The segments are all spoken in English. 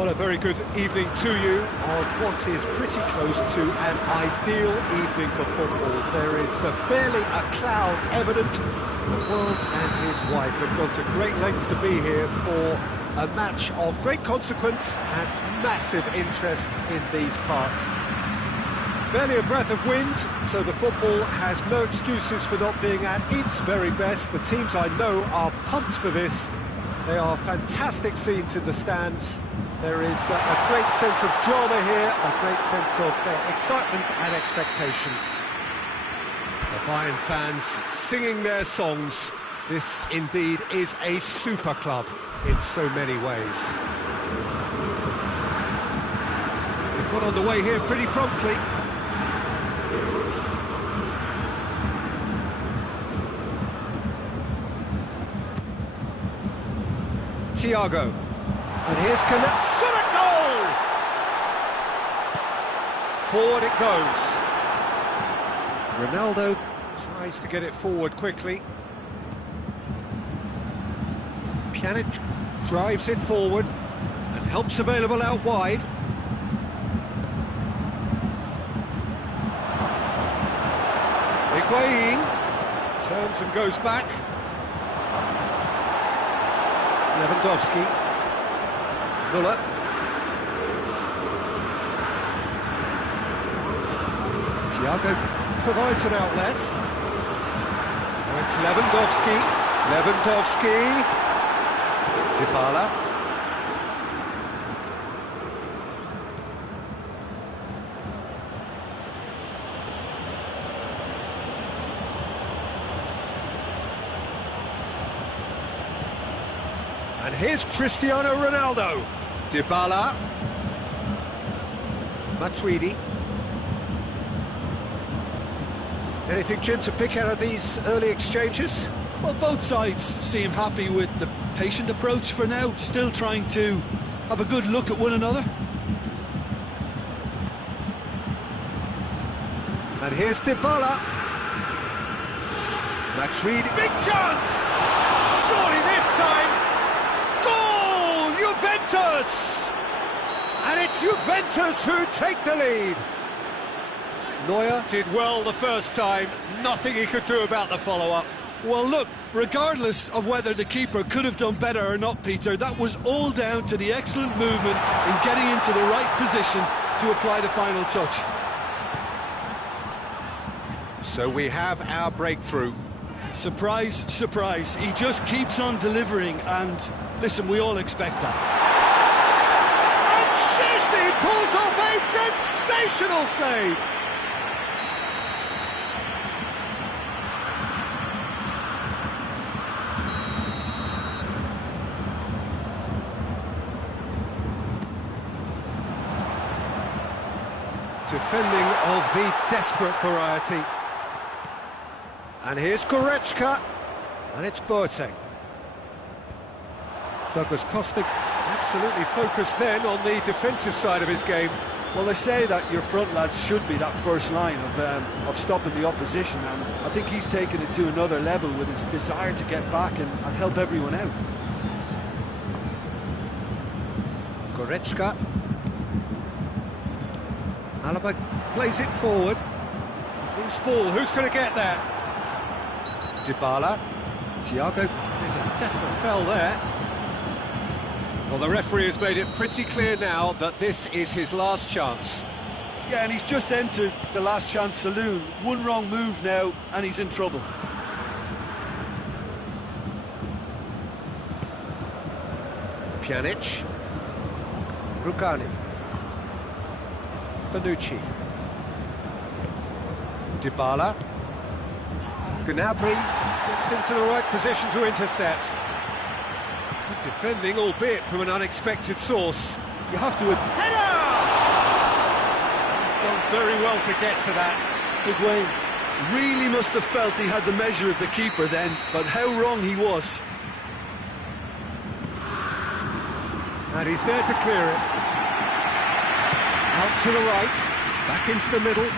Well, a very good evening to you on what is pretty close to an ideal evening for football. There is barely a cloud evident. The world and his wife have gone to great lengths to be here for a match of great consequence and massive interest in these parts. Barely a breath of wind, so the football has no excuses for not being at its very best. The teams I know are pumped for this. They are fantastic scenes in the stands. There is a great sense of drama here, a great sense of excitement and expectation. The Bayern fans singing their songs. This indeed is a super club in so many ways. They've got on the way here pretty promptly. Thiago. And here's shot a goal! Forward it goes. Ronaldo tries to get it forward quickly. Pjanic drives it forward and helps available out wide. Higuain turns and goes back. Lewandowski. Müller. Thiago provides an outlet. Now it's Lewandowski. Dybala. And here's Cristiano Ronaldo. Dybala. Matuidi. Anything, Jim, to pick out of these early exchanges? Well, both sides seem happy with the patient approach for now, still trying to have a good look at one another. And here's Dybala. Matuidi. Big chance! Surely this time! Goal! Juventus! And it's Juventus who take the lead. Neuer did well the first time, nothing he could do about the follow-up. Well, look, regardless of whether the keeper could have done better or not, Peter, that was all down to the excellent movement in getting into the right position to apply the final touch. So we have our breakthrough. Surprise, surprise, he just keeps on delivering, and listen, we all expect that. And Szczesny pulls off a sensational save. Defending of the desperate variety. And here's Goretzka, and it's Boateng. Douglas Costa absolutely focused then on the defensive side of his game. Well, they say that your front lads should be that first line of stopping the opposition, and I think he's taken it to another level with his desire to get back and help everyone out. Goretzka. Alaba plays it forward. Loose ball, who's going to get that? Dybala. Thiago, a definite foul there. Well, the referee has made it pretty clear now that this is his last chance. Yeah, and he's just entered the last chance saloon. One wrong move now, and he's in trouble. Pjanic. Rugani. Bonucci. Dybala. Gnabry gets into the right position to intercept. Good defending, albeit from an unexpected source. You have to... Header! He's done very well to get to that. Higuain really must have felt he had the measure of the keeper then, but how wrong he was. And he's there to clear it. Out to the right, back into the middle.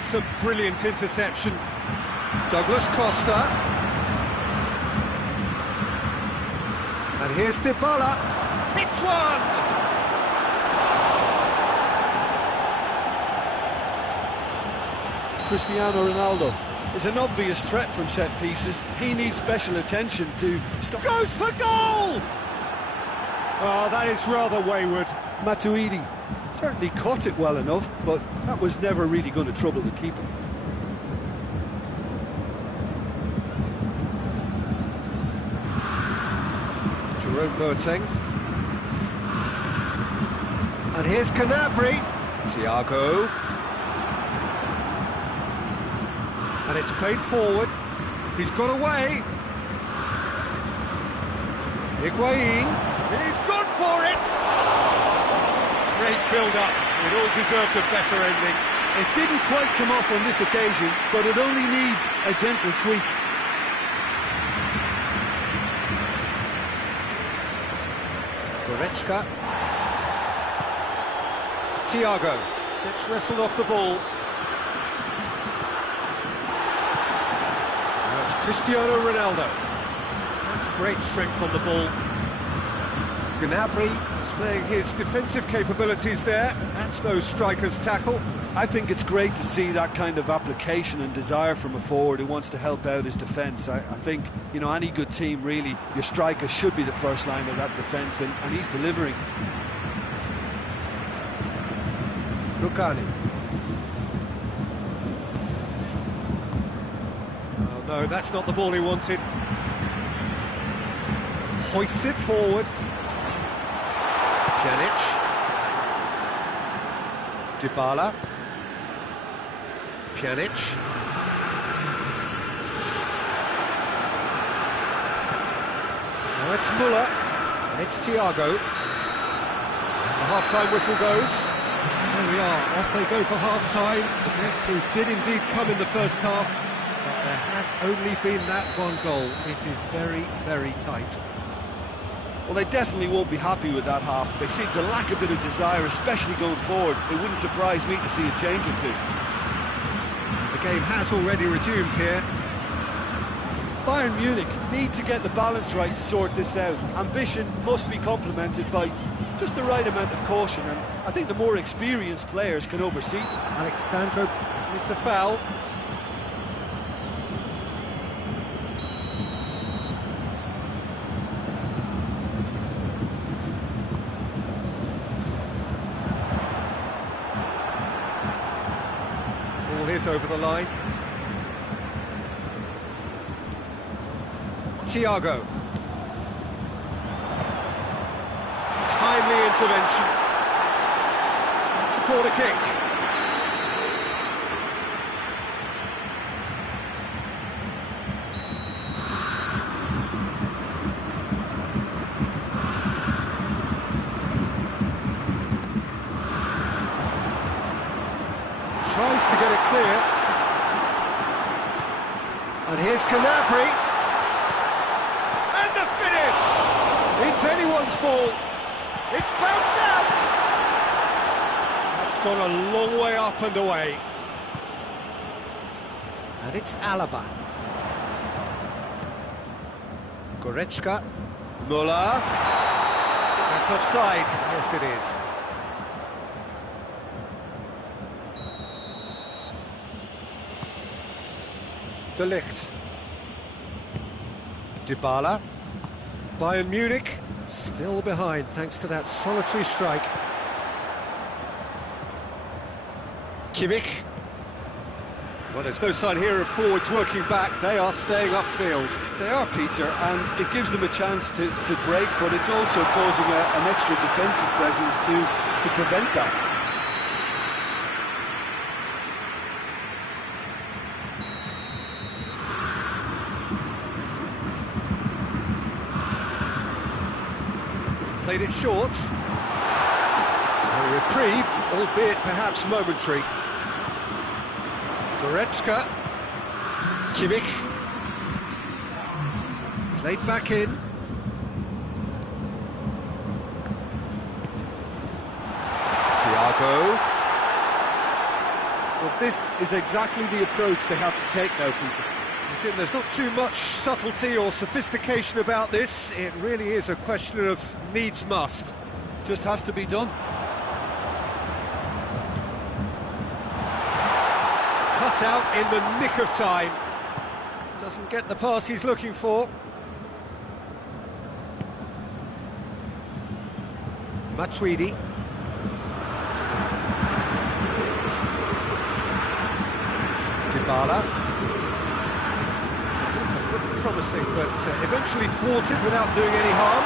It's a brilliant interception. Douglas Costa. And here's Dybala. hits one! Cristiano Ronaldo is an obvious threat from set pieces. He needs special attention to stop. Goes for goal! Oh, that is rather wayward. Matuidi certainly caught it well enough, but that was never really going to trouble the keeper. Jerome Boateng. And here's Canabry. Thiago. And it's played forward. He's got away. Higuain. He's gone for it! Great build-up. It all deserved a better ending. It didn't quite come off on this occasion, but it only needs a gentle tweak. Goretzka. Thiago gets wrestled off the ball. Now it's Cristiano Ronaldo. That's great strength on the ball. Gnabry displaying his defensive capabilities there. That's no striker's tackle. I think it's great to see that kind of application and desire from a forward who wants to help out his defence. I think, you know, any good team, really, your striker should be the first line of that defence, and he's delivering. Rugani. Oh no, that's not the ball he wanted. Hoists it forward. Pjanic. Dybala. Pjanic. Now it's Muller. And it's Thiago. And the half-time whistle goes. There we are, off they go for half-time. The breakthrough did indeed come in the first half, but there has only been that one goal. It is very, very tight. Well, they definitely won't be happy with that half. They seem to lack a bit of desire, especially going forward. It wouldn't surprise me to see a change or two. And the game has already resumed here. Bayern Munich need to get the balance right to sort this out. Ambition must be complemented by just the right amount of caution, and I think the more experienced players can oversee. Alexandro with the foul. Ball is over the line. Thiago. Timely intervention. That's a corner kick. Tries to get it clear. And here's Gnabry. And the finish! It's anyone's ball. It's bounced out! That's gone a long way up and away. And it's Alaba. Goretzka. Muller. That's offside. Yes, it is. De Ligt. Dybala. Bayern Munich still behind thanks to that solitary strike. Kimmich. Well, there's no sign here of forwards working back. They are staying upfield. They are, Peter, and it gives them a chance to break, but it's also causing an extra defensive presence to prevent that. Played it short. A reprieve, albeit perhaps momentary. Goretzka. Kimmich. Played back in. Thiago. Well, this is exactly the approach they have to take now, Peter. Jim, there's not too much subtlety or sophistication about this. It really is a question of needs must. Just has to be done. Cut out in the nick of time. Doesn't get the pass he's looking for. Matuidi. Dybala. Looked promising, but eventually thwarted without doing any harm.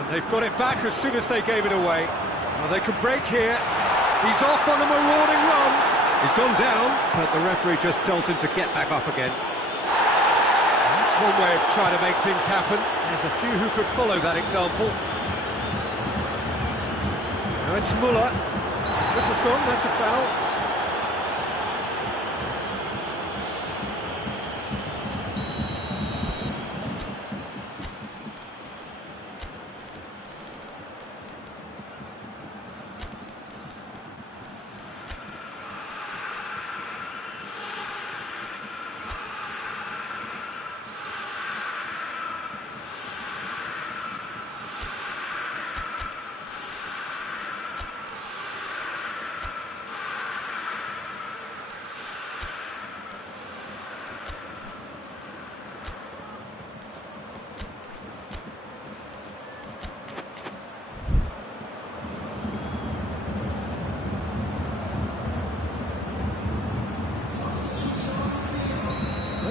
And they've got it back as soon as they gave it away. Well, they could break here. He's off on a marauding run. He's gone down, but the referee just tells him to get back up again. That's one way of trying to make things happen. There's a few who could follow that example. Now it's Muller. This is gone, that's a foul.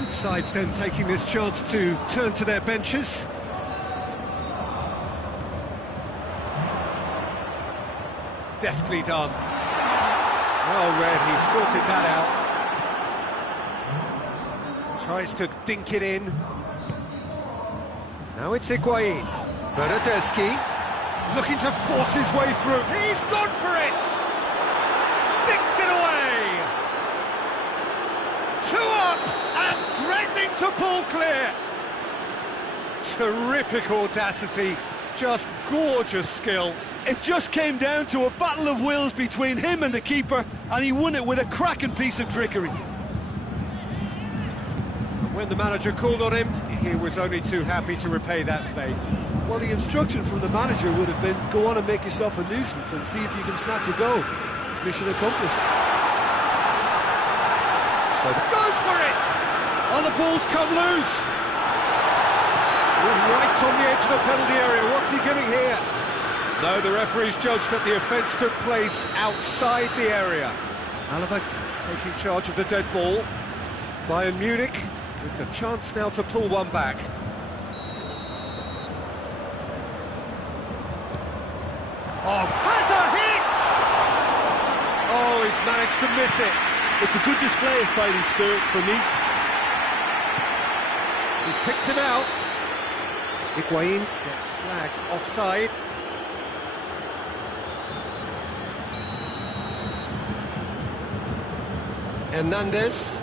Sides then taking this chance to turn to their benches. Deftly done. Well read, he sorted that out. Tries to dink it in. Now it's Higuain. Bernardeschi looking to force his way through. He's gone for it! Sticks it away! 2 up! And threatening to pull clear. Terrific audacity, just gorgeous skill. It just came down to a battle of wills between him and the keeper, and he won it with a cracking piece of trickery. When the manager called on him, he was only too happy to repay that faith. Well, the instruction from the manager would have been, go on and make yourself a nuisance and see if you can snatch a goal. Mission accomplished. So goes for it! Oh, the ball's come loose! Right on the edge of the penalty area, what's he giving here? No, the referee's judged that the offence took place outside the area. Alaba taking charge of the dead ball. Bayern Munich with the chance now to pull one back. Oh, has a hit! Oh, he's managed to miss it. It's a good display of fighting spirit for me. He's picked him out. Higuain gets flagged offside. Hernandez.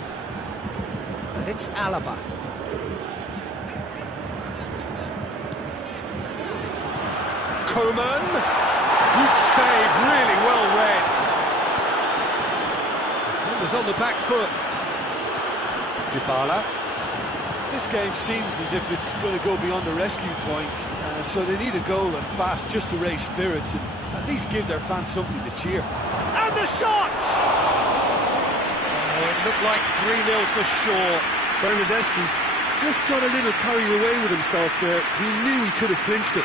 And it's Alaba. Coman. Good save, really well read. Defender's on the back foot. Dybala. This game seems as if it's going to go beyond the rescue point, so they need a goal and fast just to raise spirits and at least give their fans something to cheer. And the shot! Oh, it looked like 3-0 for sure. Bernardeschi just got a little carried away with himself there. He knew he could have clinched it.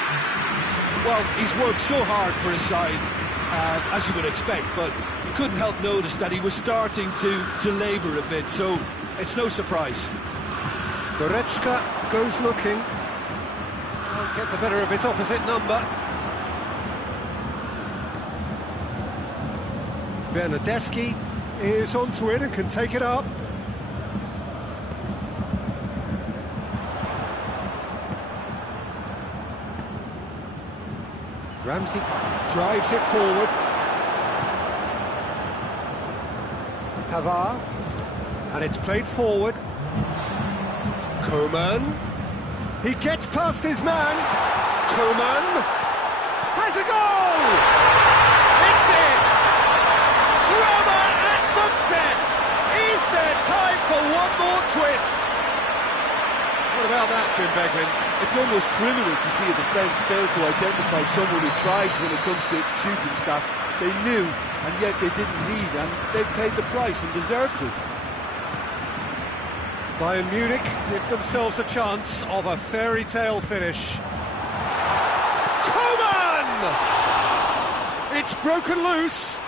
Well, he's worked so hard for his side, as you would expect, but you couldn't help notice that he was starting to labour a bit, so it's no surprise. Goretzka goes looking. Can't get the better of his opposite number. Bernardeschi is onto it and can take it up. Ramsey drives it forward. Pavard, and it's played forward. Coman, he gets past his man. Coman has a goal! It's in! Drama at the What about that, Jim Beglin? It's almost criminal to see a defence fail to identify someone who thrives when it comes to shooting stats. They knew, and yet they didn't heed, and they've paid the price and deserve to. Bayern Munich give themselves a chance of a fairy tale finish. Coman! It's broken loose.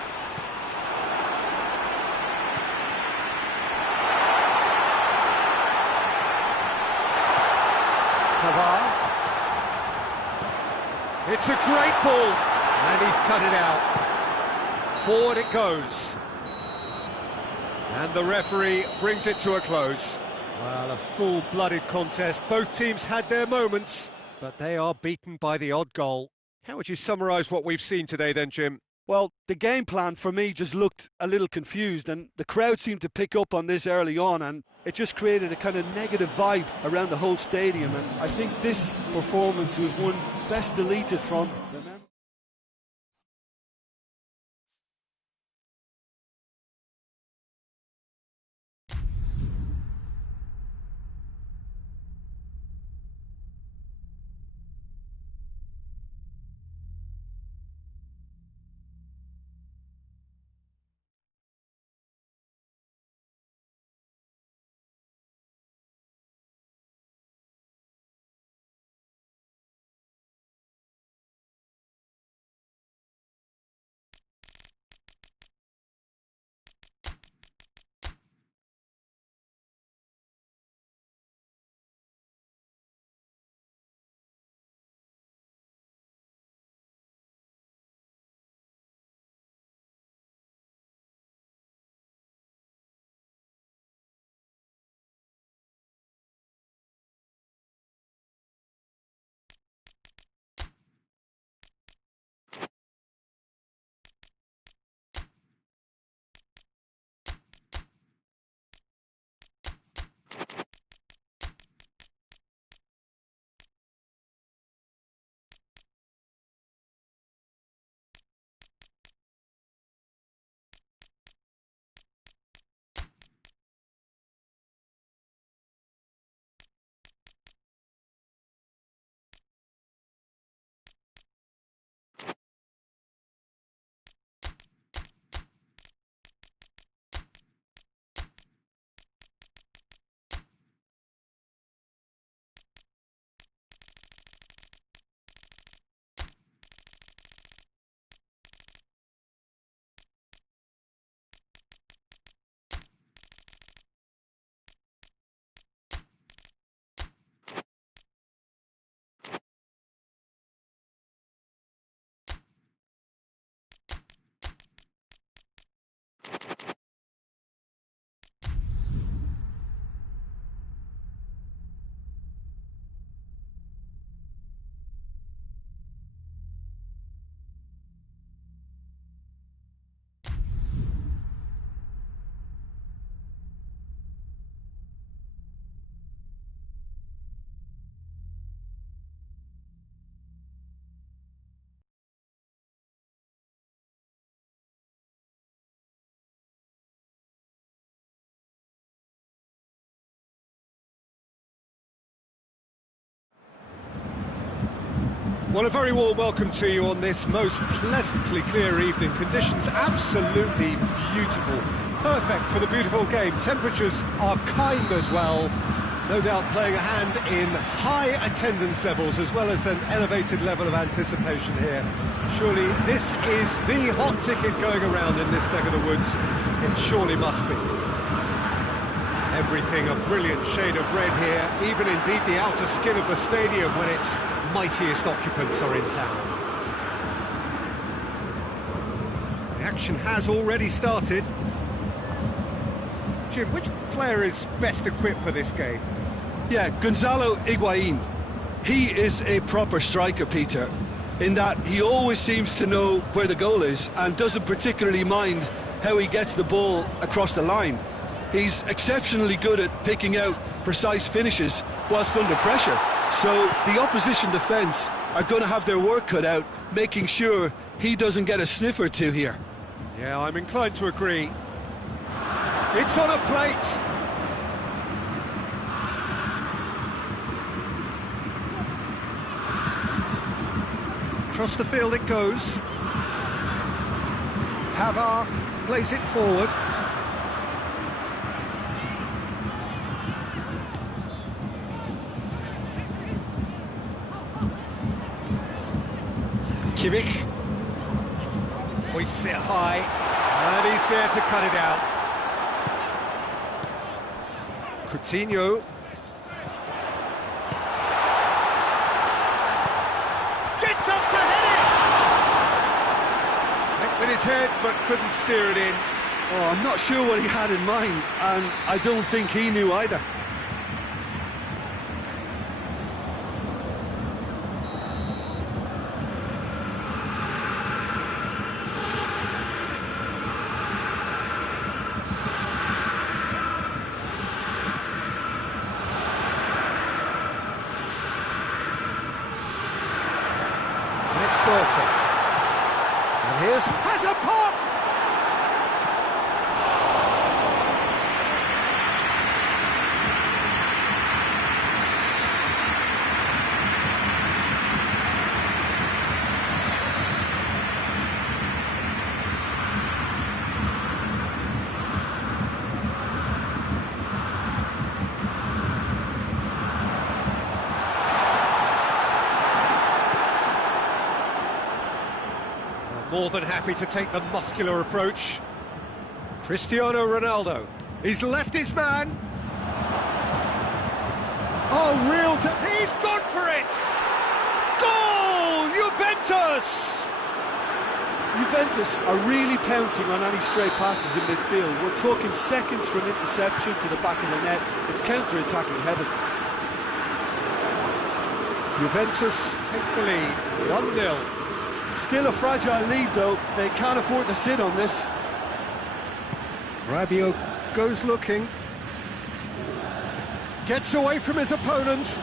Pavard. It's a great ball, and he's cut it out. Forward it goes. And the referee brings it to a close. Well, a full-blooded contest. Both teams had their moments, but they are beaten by the odd goal. How would you summarise what we've seen today then, Jim? Well, the game plan for me just looked a little confused, and the crowd seemed to pick up on this early on, and it just created a kind of negative vibe around the whole stadium, and I think this performance was one best deleted from the memory. Well, a very warm welcome to you on this most pleasantly clear evening. Conditions absolutely beautiful. Perfect for the beautiful game. Temperatures are kind as well. No doubt playing a hand in high attendance levels as well as an elevated level of anticipation here. Surely this is the hot ticket going around in this neck of the woods. It surely must be. Everything a brilliant shade of red here, even indeed the outer skin of the stadium when its mightiest occupants are in town. The action has already started. Jim, which player is best equipped for this game? Yeah, Gonzalo Higuain. He is a proper striker, Peter, in that he always seems to know where the goal is and doesn't particularly mind how he gets the ball across the line. He's exceptionally good at picking out precise finishes whilst under pressure. So the opposition defence are going to have their work cut out, making sure he doesn't get a sniff or two here. Yeah, I'm inclined to agree. It's on a plate. Across the field it goes. Pavard plays it forward. Kimmich hoists it high, and he's there to cut it out. Treino gets up to head it! Went with his head, but couldn't steer it in. Oh, I'm not sure what he had in mind, and I don't think he knew either. And here's has a pop! More than happy to take the muscular approach. Cristiano Ronaldo. He's left his man. Oh, he's gone for it! Goal! Juventus! Juventus are really pouncing on any stray passes in midfield. We're talking seconds from interception to the back of the net. It's counter-attacking heaven. Juventus take the lead, 1-0. Still a fragile lead, though. They can't afford to sit on this. Rabiot goes looking. Gets away from his opponent.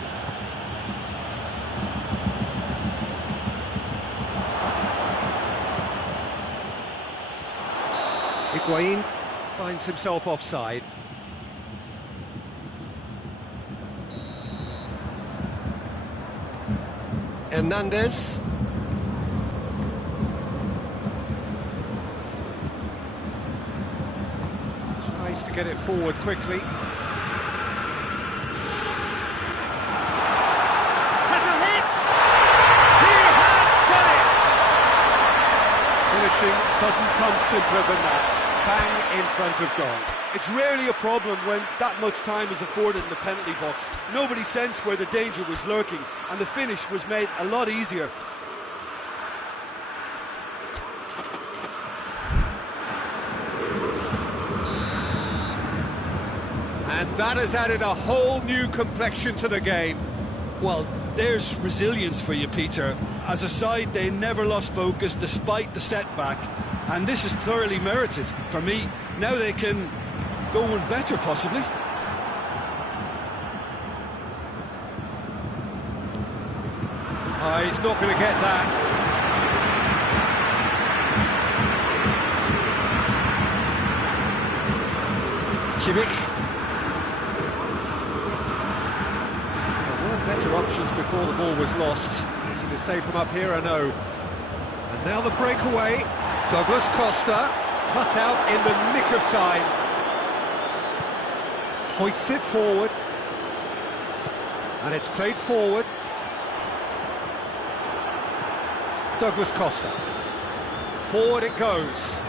Higuain finds himself offside. Hernandez. Tries to get it forward quickly. Has a hit! He has done it! Finishing doesn't come simpler than that. Bang in front of goal. It's rarely a problem when that much time is afforded in the penalty box. Nobody sensed where the danger was lurking, and the finish was made a lot easier. And that has added a whole new complexion to the game. Well, there's resilience for you, Peter. As a side, they never lost focus despite the setback, and this is thoroughly merited for me. Now they can go one better, possibly. Oh, he's not going to get that. Kimmich. Better options before the ball was lost. Easy to say from up here, I know. And now the breakaway. Douglas Costa cut out in the nick of time. Hoists it forward. And it's played forward. Douglas Costa. Forward it goes.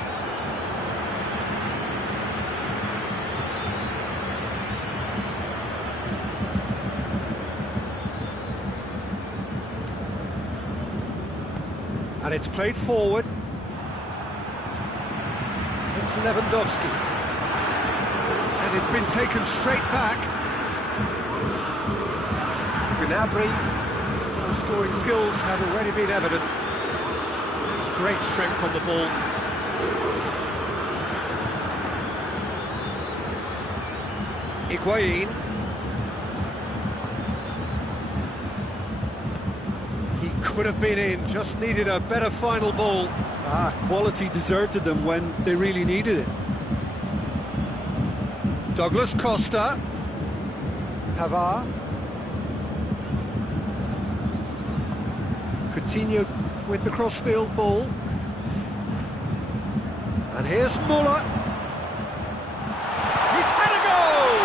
And it's played forward. It's Lewandowski. And it's been taken straight back. Gnabry, his scoring skills have already been evident. That's great strength on the ball. Higuain. He could have been in, just needed a better final ball. Quality deserted them when they really needed it. Douglas Costa. Pavard. Coutinho with the crossfield ball. And here's Muller. He's had a goal!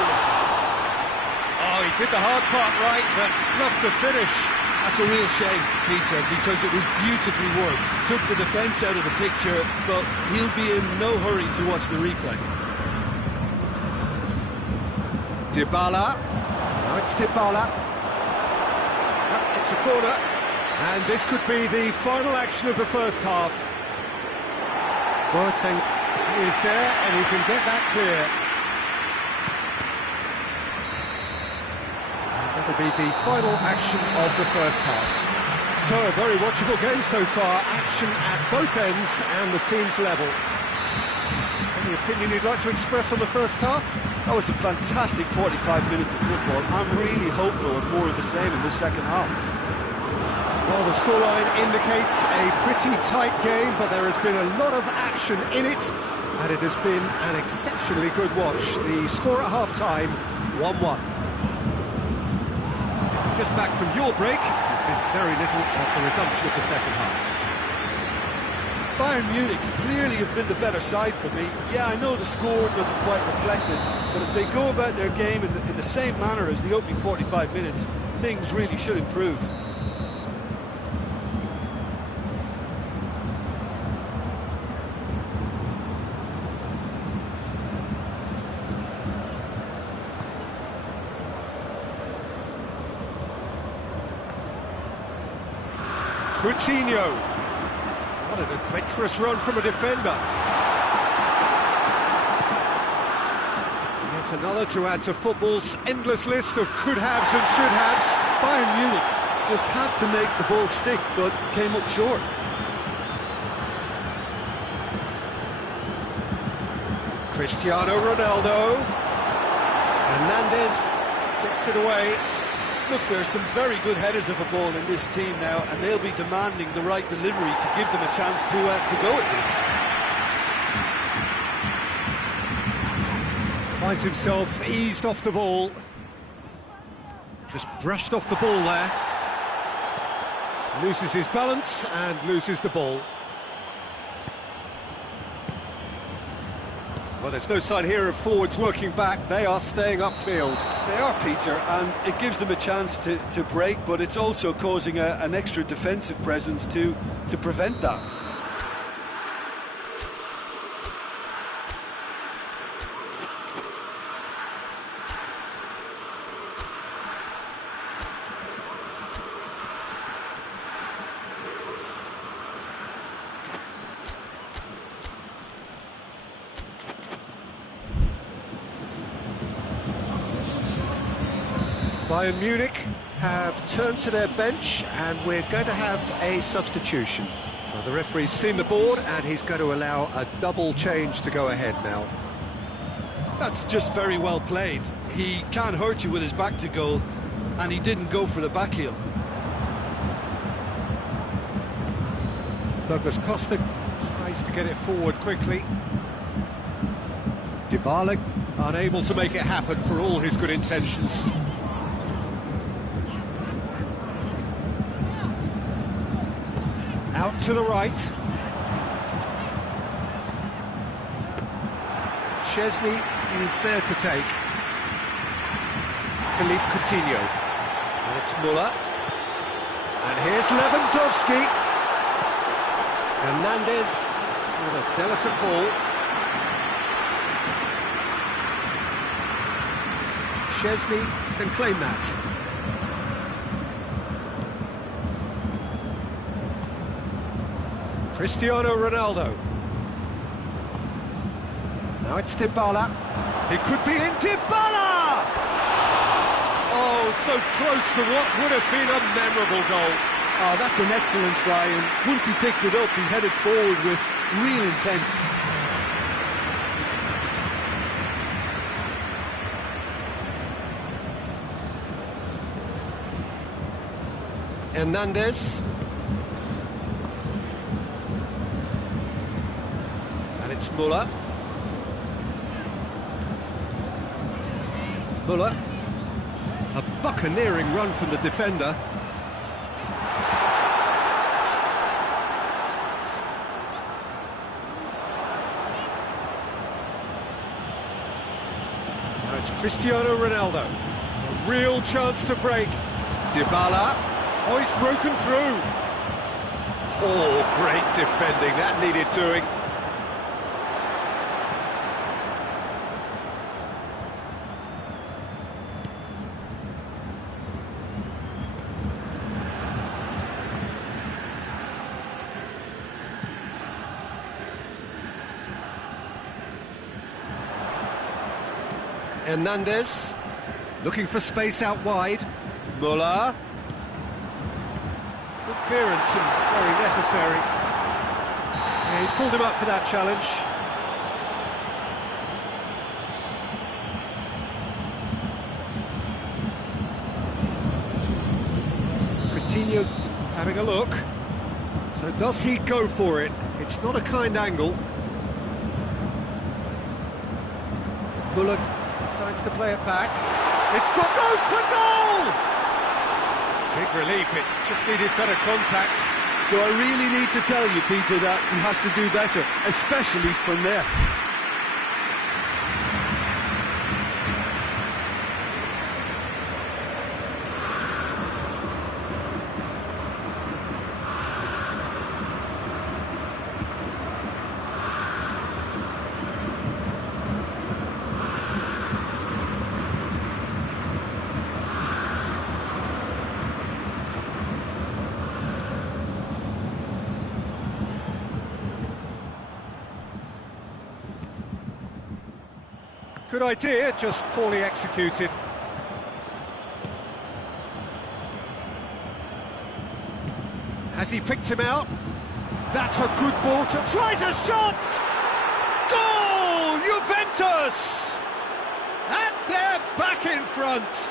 Oh, he did the hard part right, but fluffed the finish. That's a real shame, Peter, because it was beautifully worked. Took the defence out of the picture, but he'll be in no hurry to watch the replay. Dybala. Now it's Dybala. It's a corner. And this could be the final action of the first half. Boateng is there, and he can get that clear. That'll be the final action of the first half. So, a very watchable game so far. Action at both ends and the team's level. Any opinion you'd like to express on the first half? That was a fantastic 45 minutes of football. I'm really hopeful of more of the same in this second half. Well, the scoreline indicates a pretty tight game, but there has been a lot of action in it, and it has been an exceptionally good watch. The score at half-time, 1-1. Just back from your break, there's very little of the resumption of the second half. Bayern Munich clearly have been the better side for me. Yeah, I know the score doesn't quite reflect it, but if they go about their game in the same manner as the opening 45 minutes, things really should improve. Treino. What an adventurous run from a defender. Yet another to add to football's endless list of could-haves and should-haves. Bayern Munich just had to make the ball stick, but came up short. Cristiano Ronaldo. Hernandez gets it away. Look, there are some very good headers of a ball in this team now, and they'll be demanding the right delivery to give them a chance to go at this. Finds himself eased off the ball. Just brushed off the ball there. Loses his balance and loses the ball. Well, there's no sign here of forwards working back. They are staying upfield. They are, Peter, and it gives them a chance to break, but it's also causing an extra defensive presence to prevent that. Bayern Munich have turned to their bench, and we're going to have a substitution. Well, the referee's seen the board, and he's going to allow a double change to go ahead now. That's just very well played. He can't hurt you with his back to goal, and he didn't go for the back heel. Douglas Costa tries to get it forward quickly. Dybala unable to make it happen for all his good intentions. Out to the right. Szczesny is there to take. Philippe Coutinho. And it's Muller. And here's Lewandowski. Hernandez with a delicate ball. Szczesny can claim that. Cristiano Ronaldo. Now it's Dybala. It could be in Dybala! Oh, so close to what would have been a memorable goal. Oh, that's an excellent try, and once he picked it up, he headed forward with real intent. Hernandez. And it's Muller. Muller. A buccaneering run from the defender. it's Cristiano Ronaldo. A real chance to break. Dybala. Oh, he's broken through. Oh, great defending. That needed doing. Hernandez, looking for space out wide. Muller. Good clearance and very necessary. Yeah, he's pulled him up for that challenge. Coutinho having a look. So does he go for it? It's not a kind angle. Muller decides to play it back. It's goes for goal! Big relief, it just needed better contact. Do I really need to tell you, Peter, that he has to do better, especially from there? Good idea, just poorly executed. Has he picked him out? That's a good ball to... Tries a shot! Goal! Juventus! And they're back in front!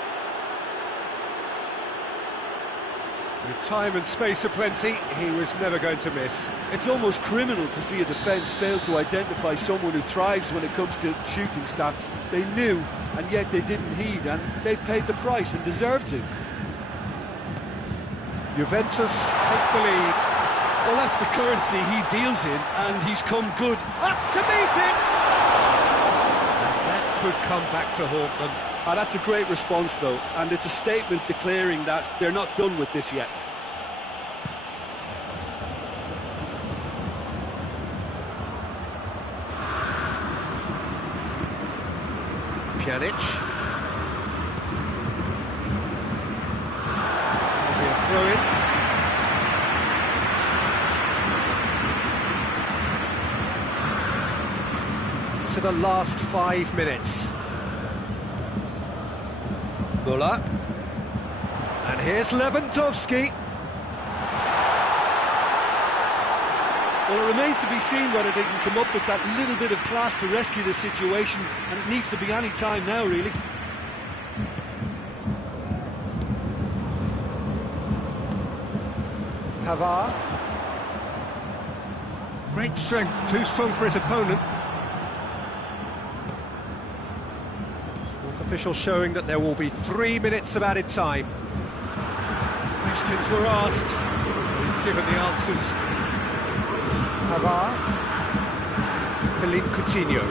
With time and space aplenty, he was never going to miss. It's almost criminal to see a defence fail to identify someone who thrives when it comes to shooting stats. They knew, and yet they didn't heed, and they've paid the price and deserved to. Juventus take the lead. Well, that's the currency he deals in, and he's come good. Up to meet it! And that could come back to haunt them. That's a great response, though, and it's a statement declaring that they're not done with this yet. Pjanic. Maybe a throw-in. To the last 5 minutes. Muller. And here's Lewandowski. Well, it remains to be seen whether they can come up with that little bit of class to rescue the situation, and it needs to be any time now, really. Pavard. Great strength, too strong for his opponent. Fourth official showing that there will be 3 minutes of added time. Questions were asked. He's given the answers. Pavard. Philippe Coutinho.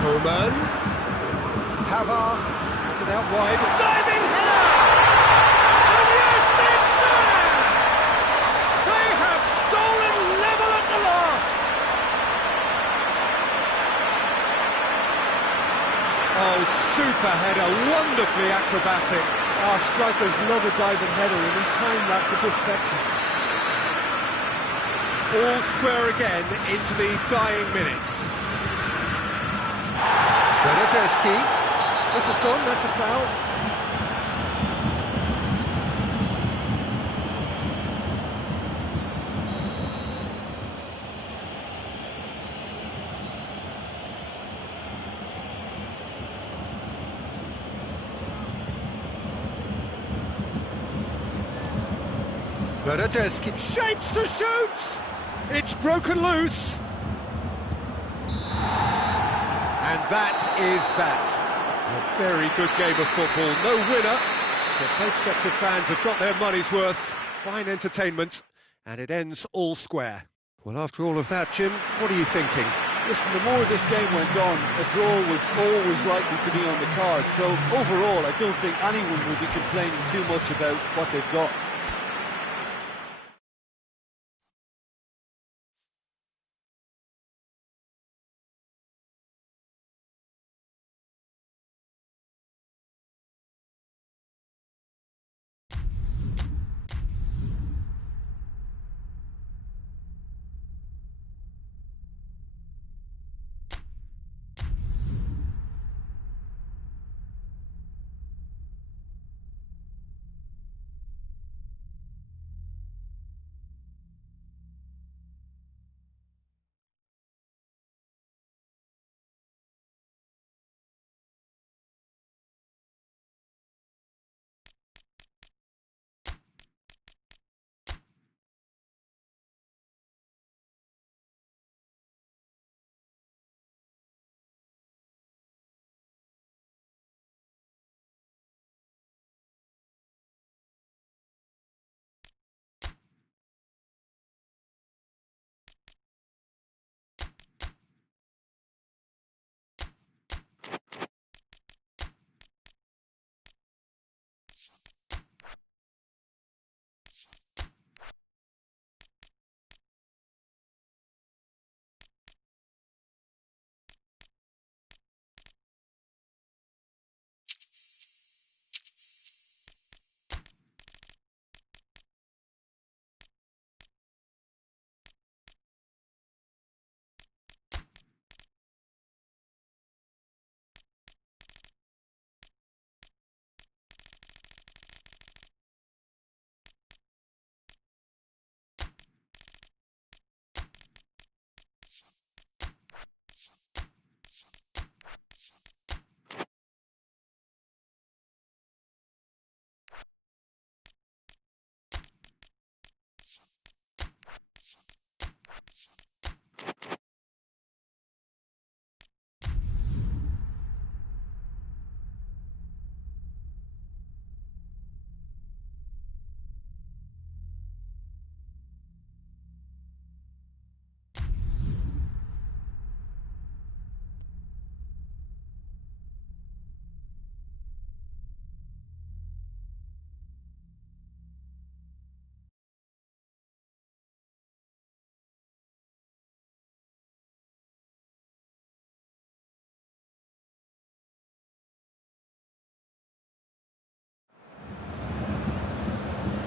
Coman. Pavard. Is it out wide? Diving header! And yes, it's there! They have stolen level at the last! Oh, super header, wonderfully acrobatic. Strikers love a diving header, and he timed that to perfection. All square again into the dying minutes. Bernardeschi. This has gone, that's a foul. Bernardeschi shapes to shoot! It's broken loose! And that is that. A very good game of football. No winner, but both sets of fans have got their money's worth. Fine entertainment, and it ends all square. Well, after all of that, Jim, what are you thinking? Listen, the more this game went on, a draw was always likely to be on the card. So overall, I don't think anyone will be complaining too much about what they've got.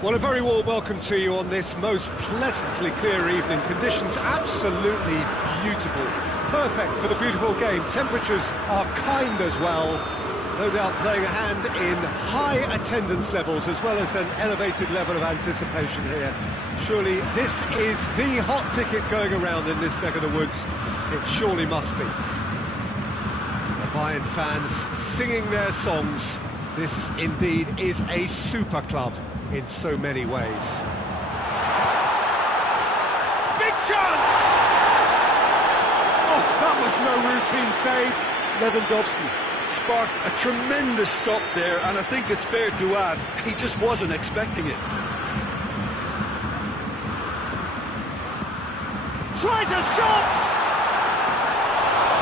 Well, a very warm welcome to you on this most pleasantly clear evening. Conditions absolutely beautiful. Perfect for the beautiful game. Temperatures are kind as well. No doubt playing a hand in high attendance levels as well as an elevated level of anticipation here. Surely this is the hot ticket going around in this neck of the woods. It surely must be. The Bayern fans singing their songs. This indeed is a super club in so many ways. Big chance! Oh, that was no routine save. Lewandowski sparked a tremendous stop there, and I think it's fair to add, he just wasn't expecting it. Tries a shot!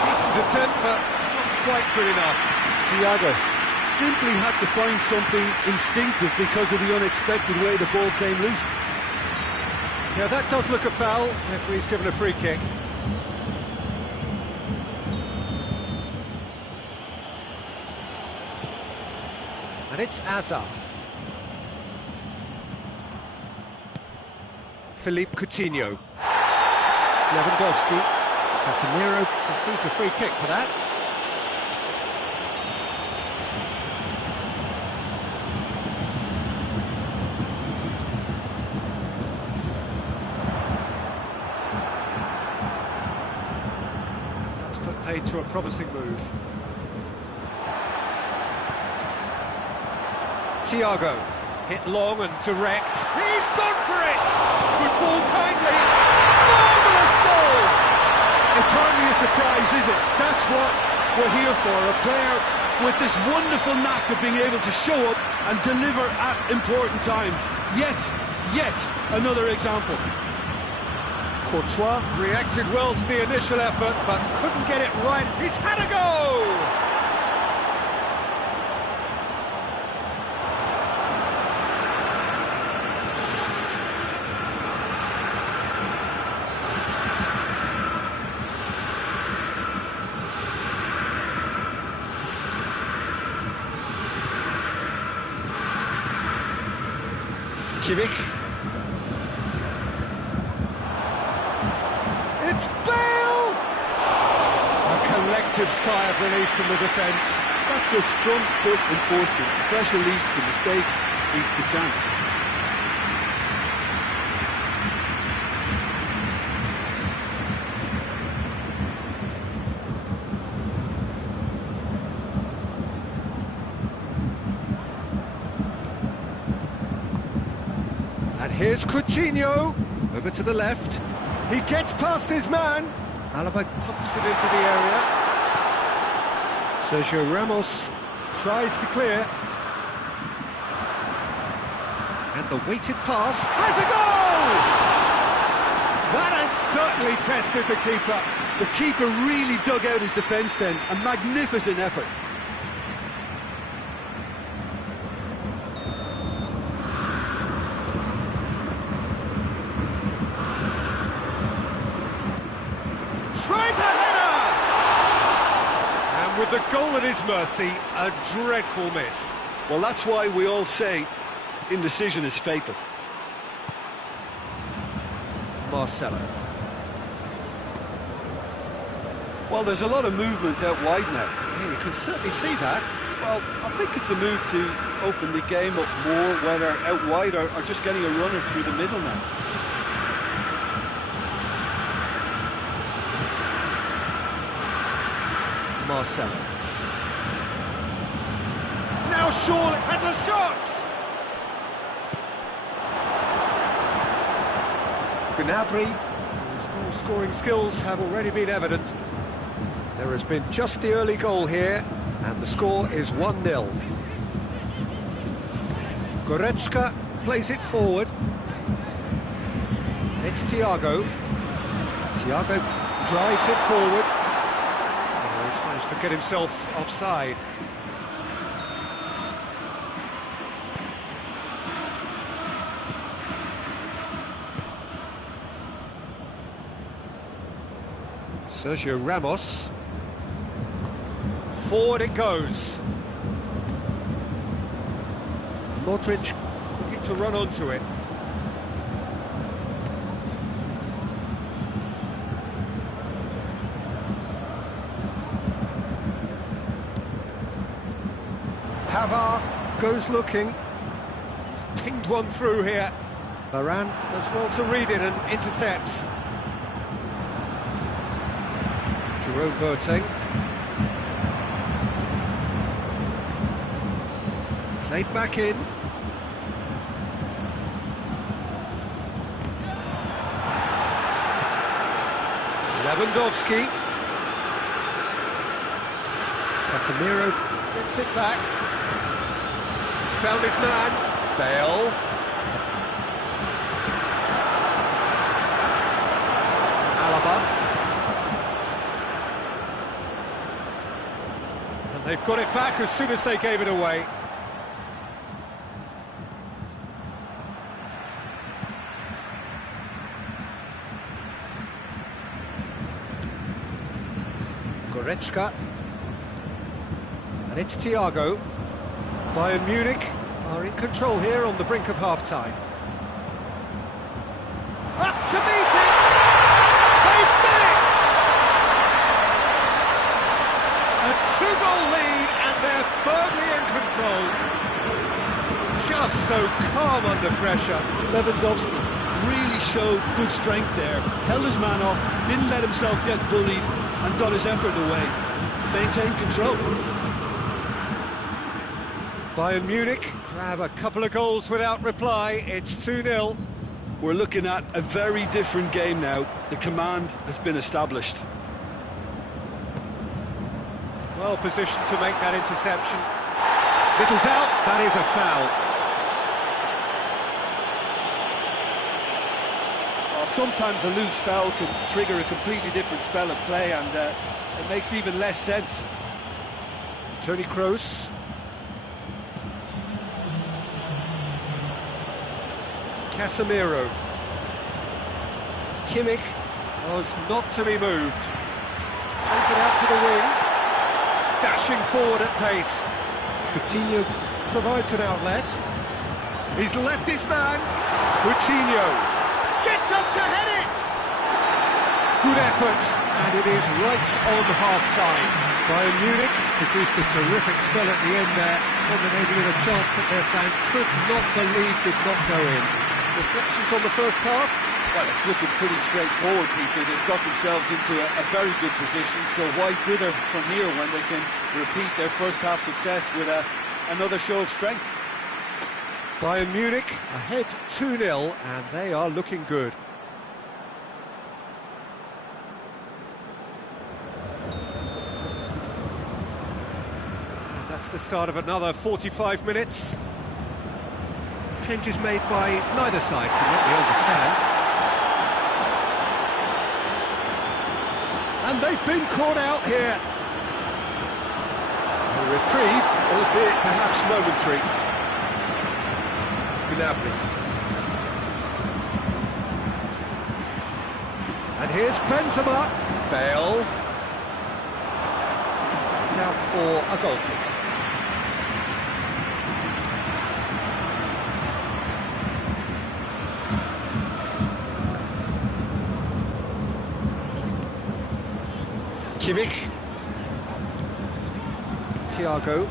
Decent attempt, but not quite good enough. Thiago simply had to find something instinctive because of the unexpected way the ball came loose. Yeah, that does look a foul. Referee's given a free kick. And it's Azar. Philippe Coutinho. Lewandowski. Casemiro concedes a free kick for that. That's put paid to a promising move. Thiago, hit long and direct. He's gone for it! Good ball kindly. Marvellous goal! It's hardly a surprise, is it? That's what we're here for, a player with this wonderful knack of being able to show up and deliver at important times. Yet another example. Courtois reacted well to the initial effort, but couldn't get it right. He's had a go! Kimmich. It's Bale! A collective sigh of relief from the defence. That's just front foot enforcement. Pressure leads to mistake, leads to chance. And here's Coutinho, over to the left. He gets past his man. Alaba pumps it into the area. Sergio Ramos tries to clear. And the weighted pass has a goal! That has certainly tested the keeper. The keeper really dug out his defence then. A magnificent effort. Tries a header! And with the goal at his mercy, a dreadful miss. Well, that's why we all say indecision is fatal. Marcelo. Well, there's a lot of movement out wide now. Yeah, you can certainly see that. Well, I think it's a move to open the game up more, whether out wide or just getting a runner through the middle now. Marcelo. Now Shaw has a shot! Gnabry, whose goal-scoring skills have already been evident. There has been just the early goal here, and the score is 1-0. Goretzka plays it forward. And it's Thiago. Thiago drives it forward. Oh, he's managed to get himself offside. Sergio Ramos. Forward it goes. Modric looking to run onto it. Pavard goes looking. He's pinged one through here. Varane does well to read it and intercepts. Jerome Boateng. Played back in. Lewandowski. Casemiro gets it back. He's found his man. Bale. Alaba. And they've got it back as soon as they gave it away. Goretzka. And it's Thiago. Bayern Munich are in control here on the brink of half-time. Up to meet it! They've done it! A two-goal lead and they're firmly in control. Just so calm under pressure. Lewandowski really showed good strength there. Held his man off, didn't let himself get bullied, and got his effort away. Maintained control. Bayern Munich grab a couple of goals without reply. It's 2-0. We're looking at a very different game now. The command has been established. Well positioned to make that interception. Little doubt, that is a foul. Sometimes a loose foul can trigger a completely different spell of play, and it makes even less sense. Toni Kroos. Casemiro. Kimmich was not to be moved. Plays it out to the wing. Dashing forward at pace. Coutinho provides an outlet. He's left his man. Coutinho gets up to head it. Good effort, and it is right on half-time. Bayern Munich produced a terrific spell at the end there, culminating in a chance that their fans could not believe did not go in. Reflections on the first half? Well, it's looking pretty straightforward, Peter. They've got themselves into a very good position, so why dither from here when they can repeat their first half success with another show of strength? Bayern Munich ahead 2-0, and they are looking good. And that's the start of another 45 minutes. Changes made by neither side, from what we understand. And they've been caught out here. A reprieve, albeit perhaps momentary. Gnabry. And here's Benzema. Bale. It's out for a goal kick. Kimmich. Thiago.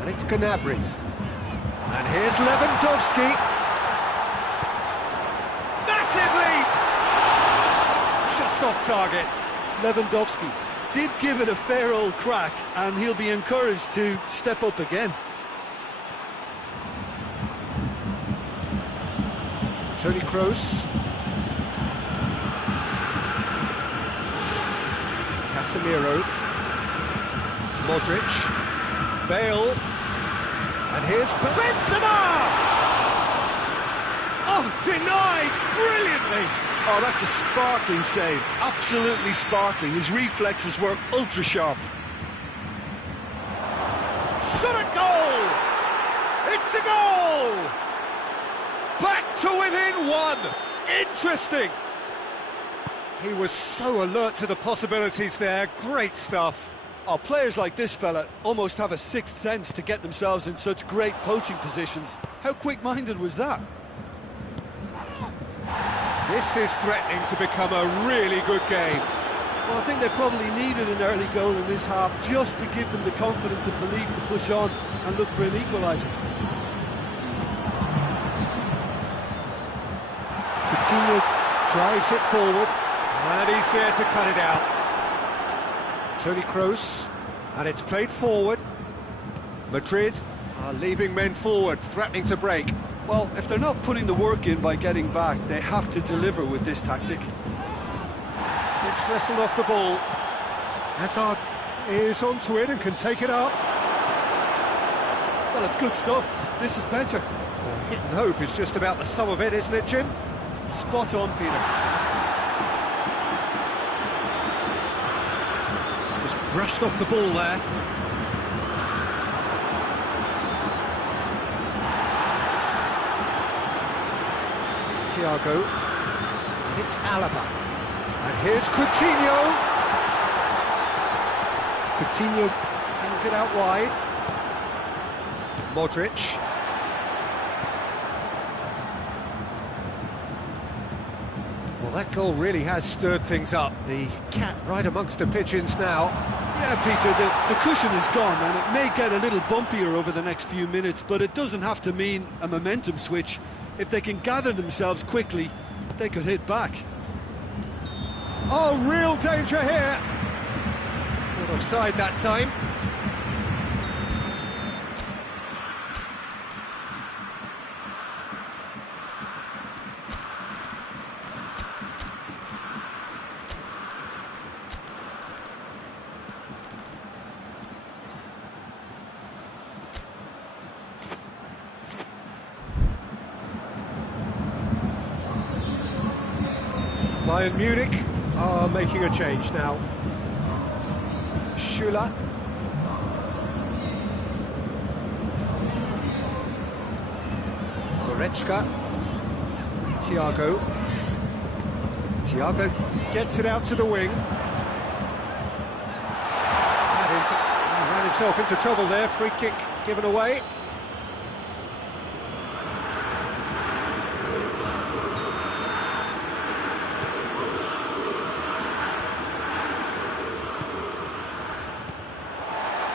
And it's Gnabry. And here's Lewandowski. Massive leap! Just off target. Lewandowski did give it a fair old crack, and he'll be encouraged to step up again. Toni Kroos. Casemiro. Modric. Bale. And here's Benzema! Oh, denied brilliantly! Oh, that's a sparkling save. Absolutely sparkling. His reflexes were ultra sharp. Shot a goal! It's a goal! Back to within one! Interesting! He was so alert to the possibilities there. Great stuff. Oh, players like this fella almost have a sixth sense to get themselves in such great poaching positions. How quick-minded was that? This is threatening to become a really good game. Well, I think they probably needed an early goal in this half just to give them the confidence and belief to push on and look for an equaliser. Coutinho drives it forward, and he's there to cut it out. Toni Kroos, and it's played forward. Madrid are leaving men forward, threatening to break. Well, if they're not putting the work in by getting back, they have to deliver with this tactic. It's wrestled off the ball. Hazard is onto it and can take it up. Well, it's good stuff. This is better. Well, hit and hope is just about the sum of it, isn't it, Jim? Spot on, Peter. Just brushed off the ball there. Thiago, and it's Alaba, and here's Coutinho. Coutinho cleans it out wide. Modric. Well, that goal really has stirred things up. The cat right amongst the pigeons now. Yeah, Peter, the cushion is gone, and it may get a little bumpier over the next few minutes, but it doesn't have to mean a momentum switch. If they can gather themselves quickly, they could hit back. Oh, real danger here. Not offside that time. Bayern Munich are making a change now. Schüller. Goretzka. Thiago. Thiago gets it out to the wing. Ran himself into trouble there. Free kick given away.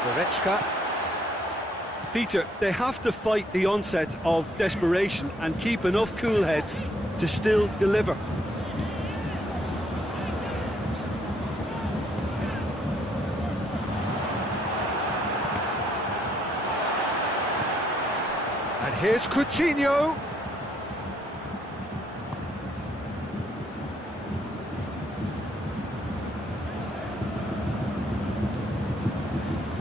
Goretzka. Peter, they have to fight the onset of desperation and keep enough cool heads to still deliver. And here's Coutinho.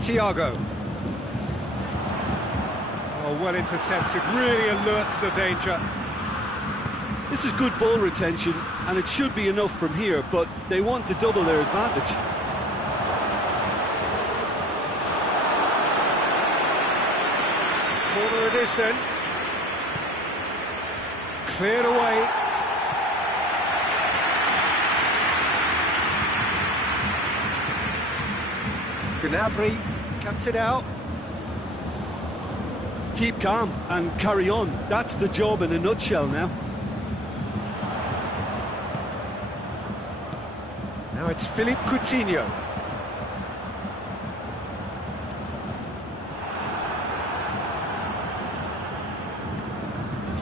Thiago. Oh, well intercepted, really alert to the danger. This is good ball retention, and it should be enough from here, but they want to double their advantage. Corner it is then. Cleared away. Gnabry cuts it out. Keep calm and carry on. That's the job in a nutshell now. Now it's Philippe Coutinho.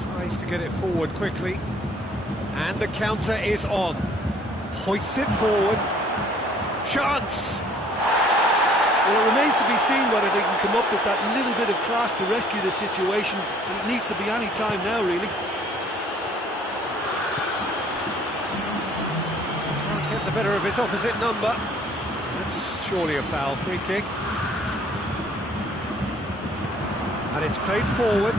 Tries to get it forward quickly. And the counter is on. Hoists it forward. Chance! Well, it remains to be seen whether they can come up with that little bit of class to rescue the situation, and it needs to be any time now, really. Can't get the better of his opposite number. That's surely a foul. Free kick. And it's played forward.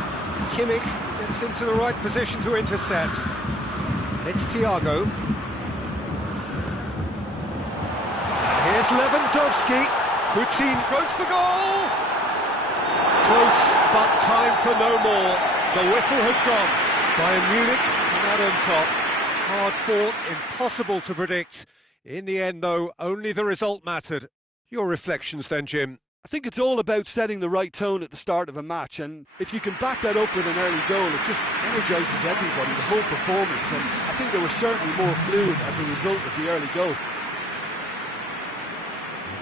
Kimmich gets into the right position to intercept. And it's Thiago. And here's Lewandowski. Coutinho goes for goal! Close, but time for no more. The whistle has gone. Bayern Munich come out on top. Hard fought, impossible to predict. In the end, though, only the result mattered. Your reflections then, Jim? I think it's all about setting the right tone at the start of a match, and if you can back that up with an early goal, it just energises everybody, the whole performance, and I think they were certainly more fluid as a result of the early goal.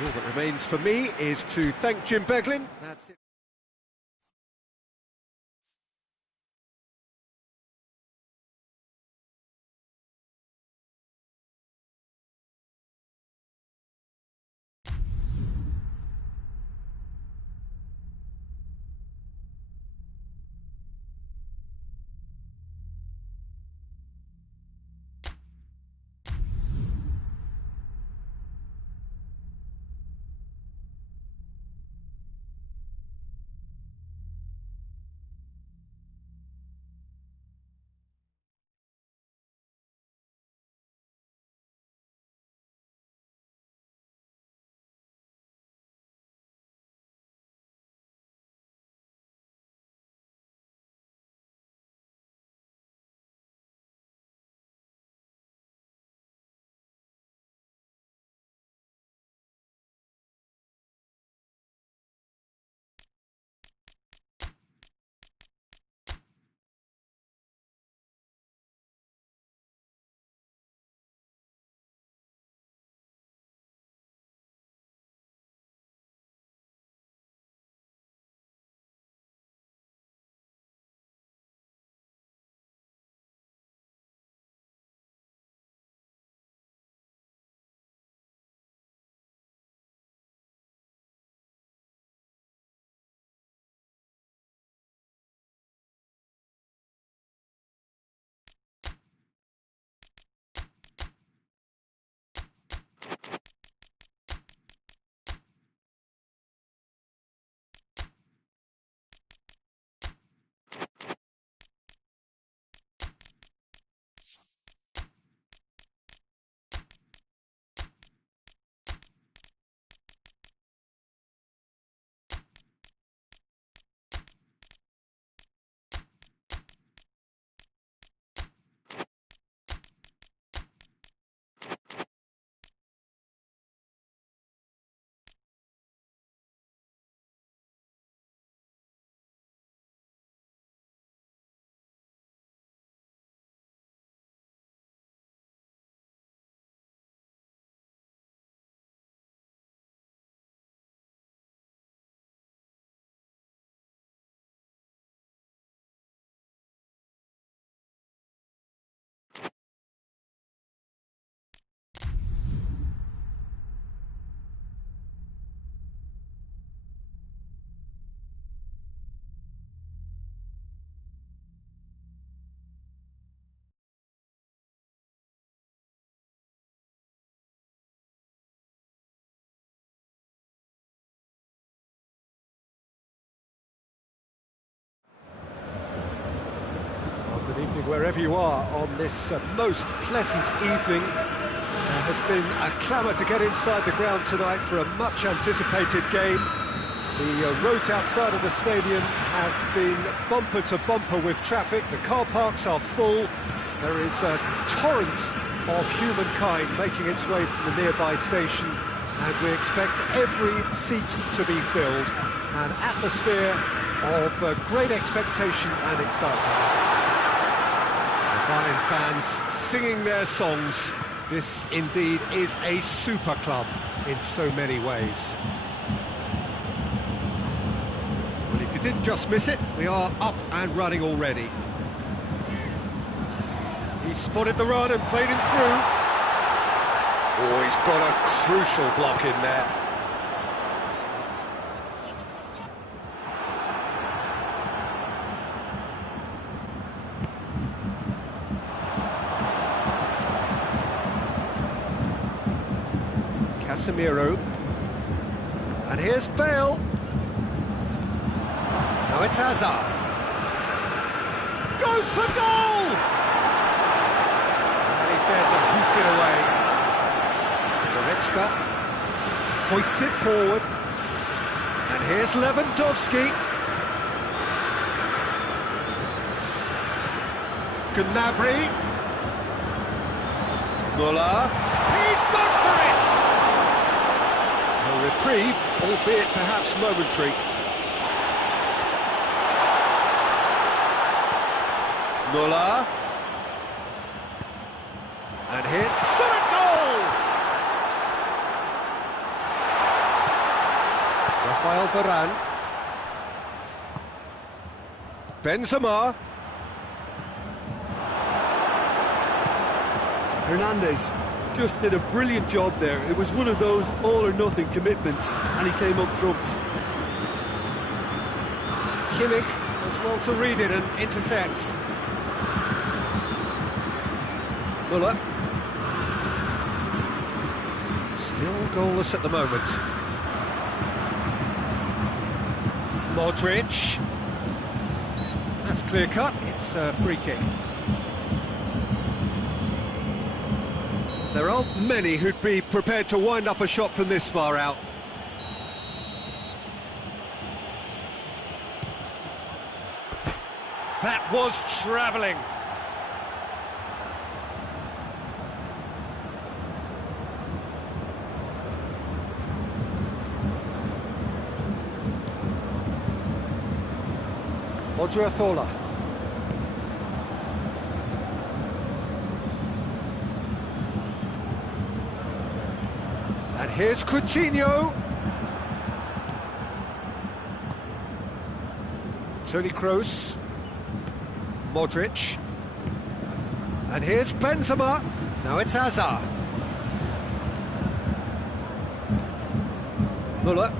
All that remains for me is to thank Jim Beglin. That's it. morning, wherever you are on this most pleasant evening. There has been a clamour to get inside the ground tonight for a much-anticipated game. The roads outside of the stadium have been bumper to bumper with traffic. The car parks are full. There is a torrent of humankind making its way from the nearby station, and we expect every seat to be filled. An atmosphere of great expectation and excitement. The Bayern fans singing their songs. This indeed is a super club in so many ways. Well, if you didn't just miss it, we are up and running already. He spotted the run and played him through. Oh, he's got a crucial block in there. Casemiro. And here's Bale. Now it's Hazard. Goes for goal! And he's there to hoof it away. Goretzka hoists it forward. And here's Lewandowski. Gnabry. Müller. He's gone for it! A reprieve, albeit perhaps momentary. Müller. And hit. Shot at goal! Rafael Varane. Benzema. Hernandez just did a brilliant job there. It was one of those all-or-nothing commitments, and he came up trumps. Kimmich does well to read it and intercepts. Müller. Still goalless at the moment. Modric. That's clear cut, it's a free kick. There aren't many who'd be prepared to wind up a shot from this far out. That was travelling. Odriozola. And here's Coutinho. Toni Kroos. Modric. And here's Benzema. Now it's Hazard. Müller.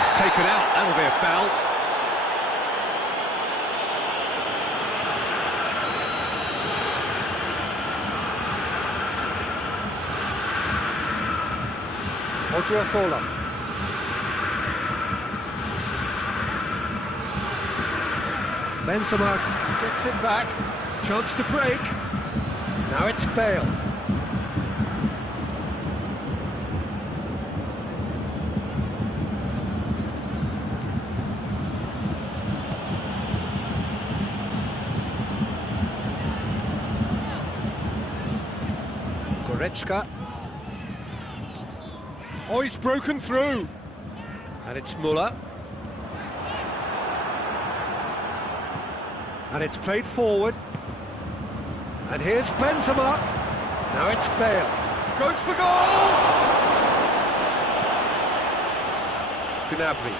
It's taken out, that'll be a foul. Odriozola. Benzema gets it back. Chance to break. Now it's Bale. Goretzka. Oh, he's broken through. And it's Müller. And it's played forward. And here's Benzema. Now it's Bale. Goes for goal! Gnabry.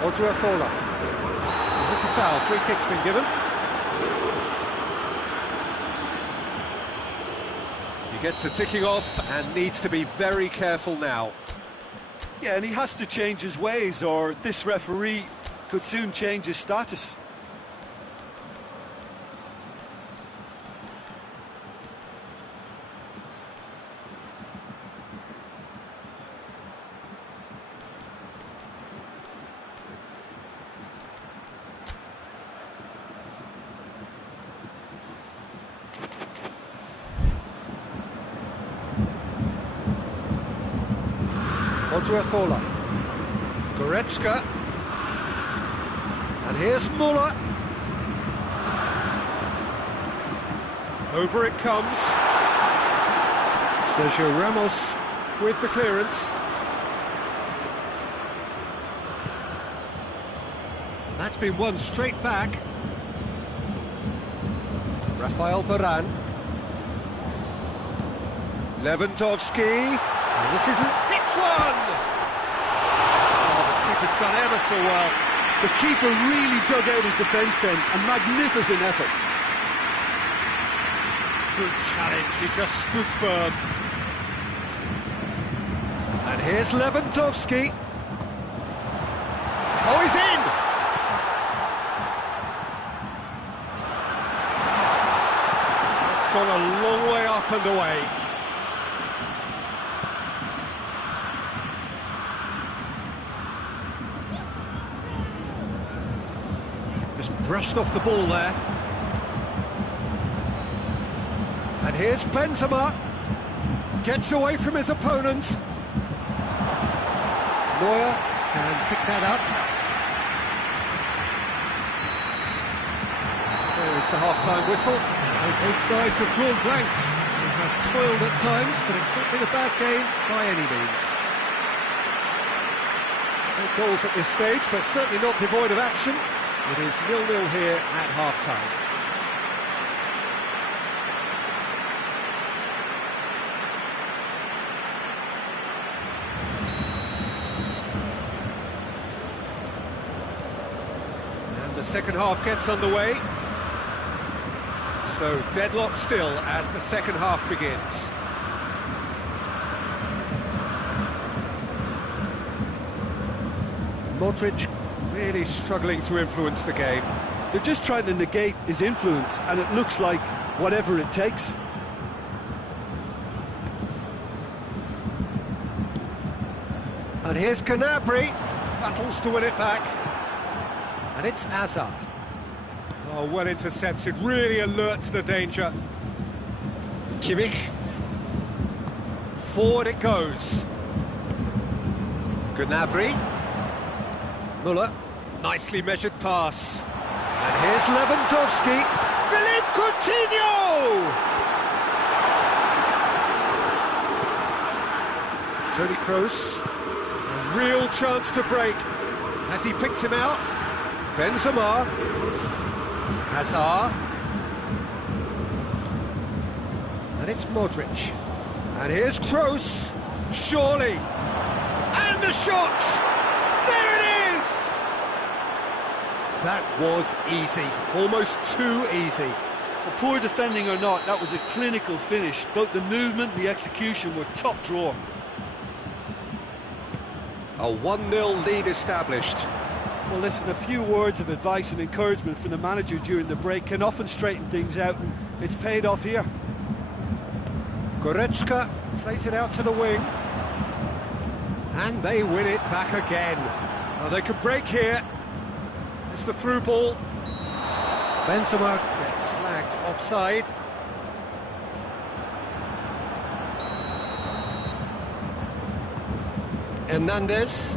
Odriozola. It's a foul, free kick's been given. He gets the ticking off and needs to be very careful now. Yeah, and he has to change his ways, or this referee could soon change his status. Odriozola. Goretzka. And here's Muller. Over it comes. Sergio Ramos with the clearance. That's been won straight back. Rafael Varane. Lewandowski. And this isn't... It's one! Oh, the keeper's done ever so well. The keeper really dug out his defence then. A magnificent effort. Good challenge, he just stood firm. And here's Lewandowski. Oh, he's in! It's gone a long way up and away. Just brushed off the ball there. And here's Benzema. Gets away from his opponent. Neuer can pick that up. There is the half-time whistle. And both sides have drawn blanks. They have toiled at times, but it's not been a bad game by any means. No goals at this stage, but certainly not devoid of action. It is 0-0 here at half-time. The second half gets underway. So deadlock still as the second half begins. Modric really struggling to influence the game. They're just trying to negate his influence, and it looks like whatever it takes. And here's Gnabry, battles to win it back. And it's Hazard. Oh, well intercepted, really alert to the danger. Kimmich. Forward it goes. Gnabry. Muller. Nicely measured pass. And here's Lewandowski. Philippe Coutinho! Toni Kroos. A real chance to break. Has he picked him out? Benzema. Hazard. And it's Modric. And here's Kroos. Surely. And the shot! There it is! That was easy. Almost too easy. Well, poor defending or not, that was a clinical finish. Both the movement and the execution were top drawer. A 1-0 lead established. Well, listen, a few words of advice and encouragement from the manager during the break can often straighten things out, and it's paid off here. Goretzka plays it out to the wing. And they win it back again. Oh, they could break here. It's the through ball. Benzema gets flagged offside. Hernandez.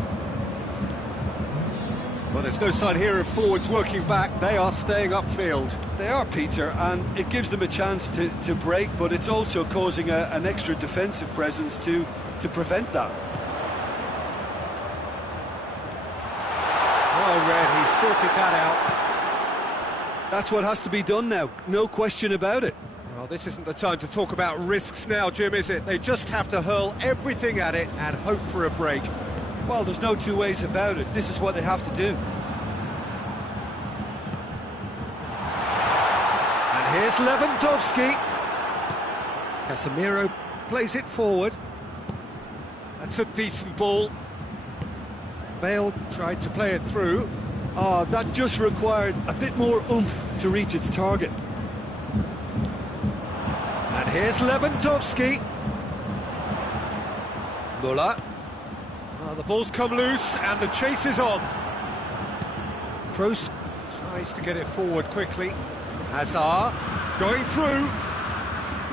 Well, there's no sign here of forwards working back. They are staying upfield. They are, Peter, and it gives them a chance to break, but it's also causing an extra defensive presence to prevent that. Well read, he sorted that out. That's what has to be done now, no question about it. Well, this isn't the time to talk about risks now, Jim, is it? They just have to hurl everything at it and hope for a break. Well, there's no two ways about it. This is what they have to do. And here's Lewandowski. Casemiro plays it forward. That's a decent ball. Bale tried to play it through. Oh, that just required a bit more oomph to reach its target. And here's Lewandowski. Muller. The ball's come loose and the chase is on. Kroos tries to get it forward quickly. Hazard going through.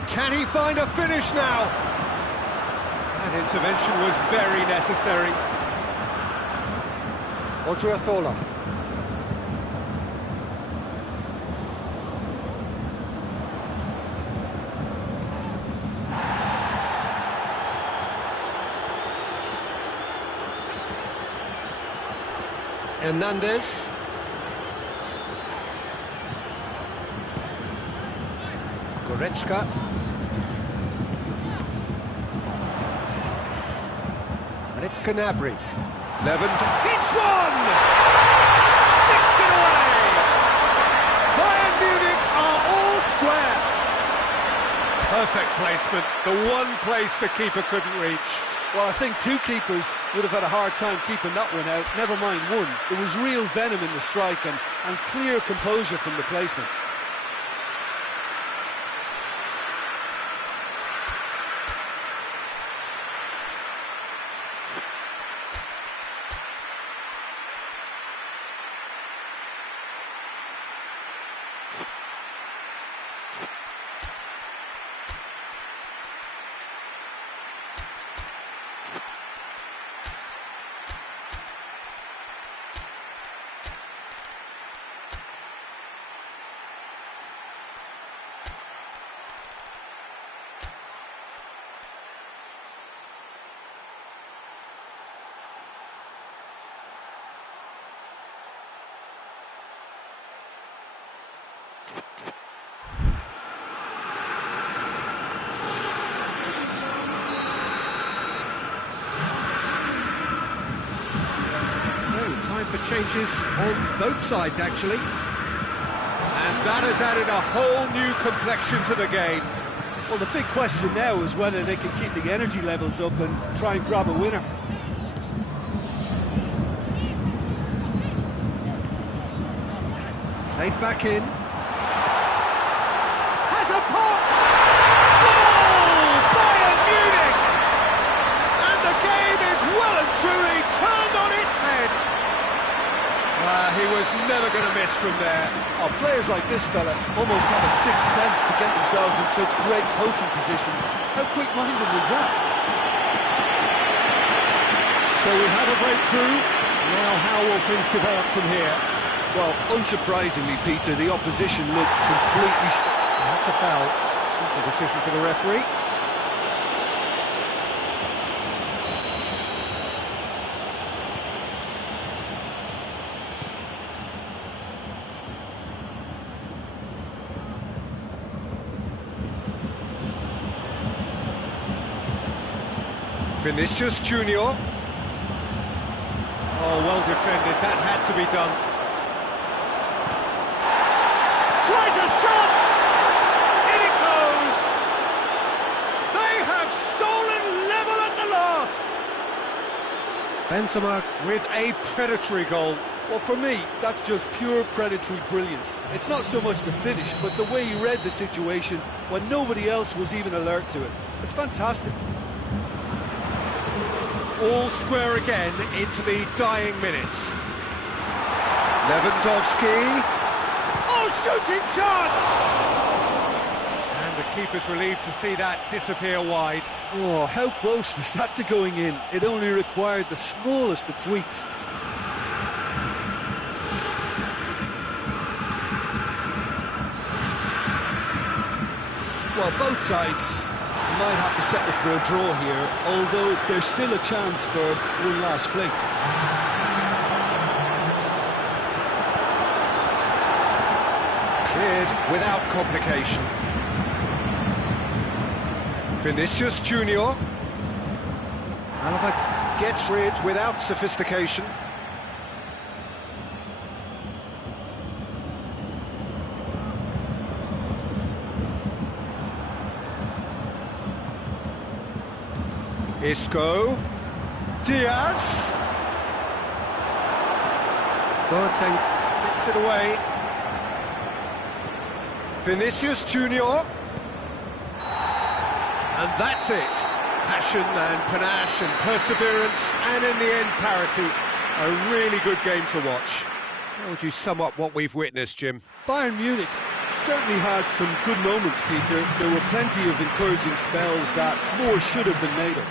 Can he find a finish now? That intervention was very necessary. Odriozola. Hernandez. Goretzka. And it's Gnabry. Levent hits one! Sticks it away! Bayern Munich are all square. Perfect placement, the one place the keeper couldn't reach. Well, I think two keepers would have had a hard time keeping that one out, never mind one. There was real venom in the strike and clear composure from the placement. Time for changes on both sides, actually. And that has added a whole new complexion to the game. Well, the big question now is whether they can keep the energy levels up and try and grab a winner. Played back in. Has a pop! Goal! Bayern Munich! And the game is well and truly turned on its head. He was never going to miss from there. Oh, players like this fella almost have a sixth sense to get themselves in such great coaching positions. How quick-minded was that? So we have a breakthrough. Now how will things develop from here? Well, unsurprisingly, Peter, the opposition looked completely... That's a foul. Simple decision for the referee. Vinicius Junior. Oh, well defended. That had to be done. Tries a shot! In it goes! They have stolen level at the last! Benzema with a predatory goal. Well, for me, that's just pure predatory brilliance. It's not so much the finish, but the way he read the situation when nobody else was even alert to it. It's fantastic. All square again into the dying minutes. Lewandowski. Oh, shooting chance! And the keeper's relieved to see that disappear wide. Oh, how close was that to going in? It only required the smallest of tweaks. Well, both sides might have to settle for a draw here, although there's still a chance for one last fling. Cleared without complication. Vinicius Junior. Alaba gets rid without sophistication. Isco, Diaz, Boateng gets it away, Vinicius Junior, and that's it. Passion and panache and perseverance, and in the end parity. A really good game to watch. How would you sum up what we've witnessed, Jim? Bayern Munich certainly had some good moments, Peter. There were plenty of encouraging spells that more should have been made of.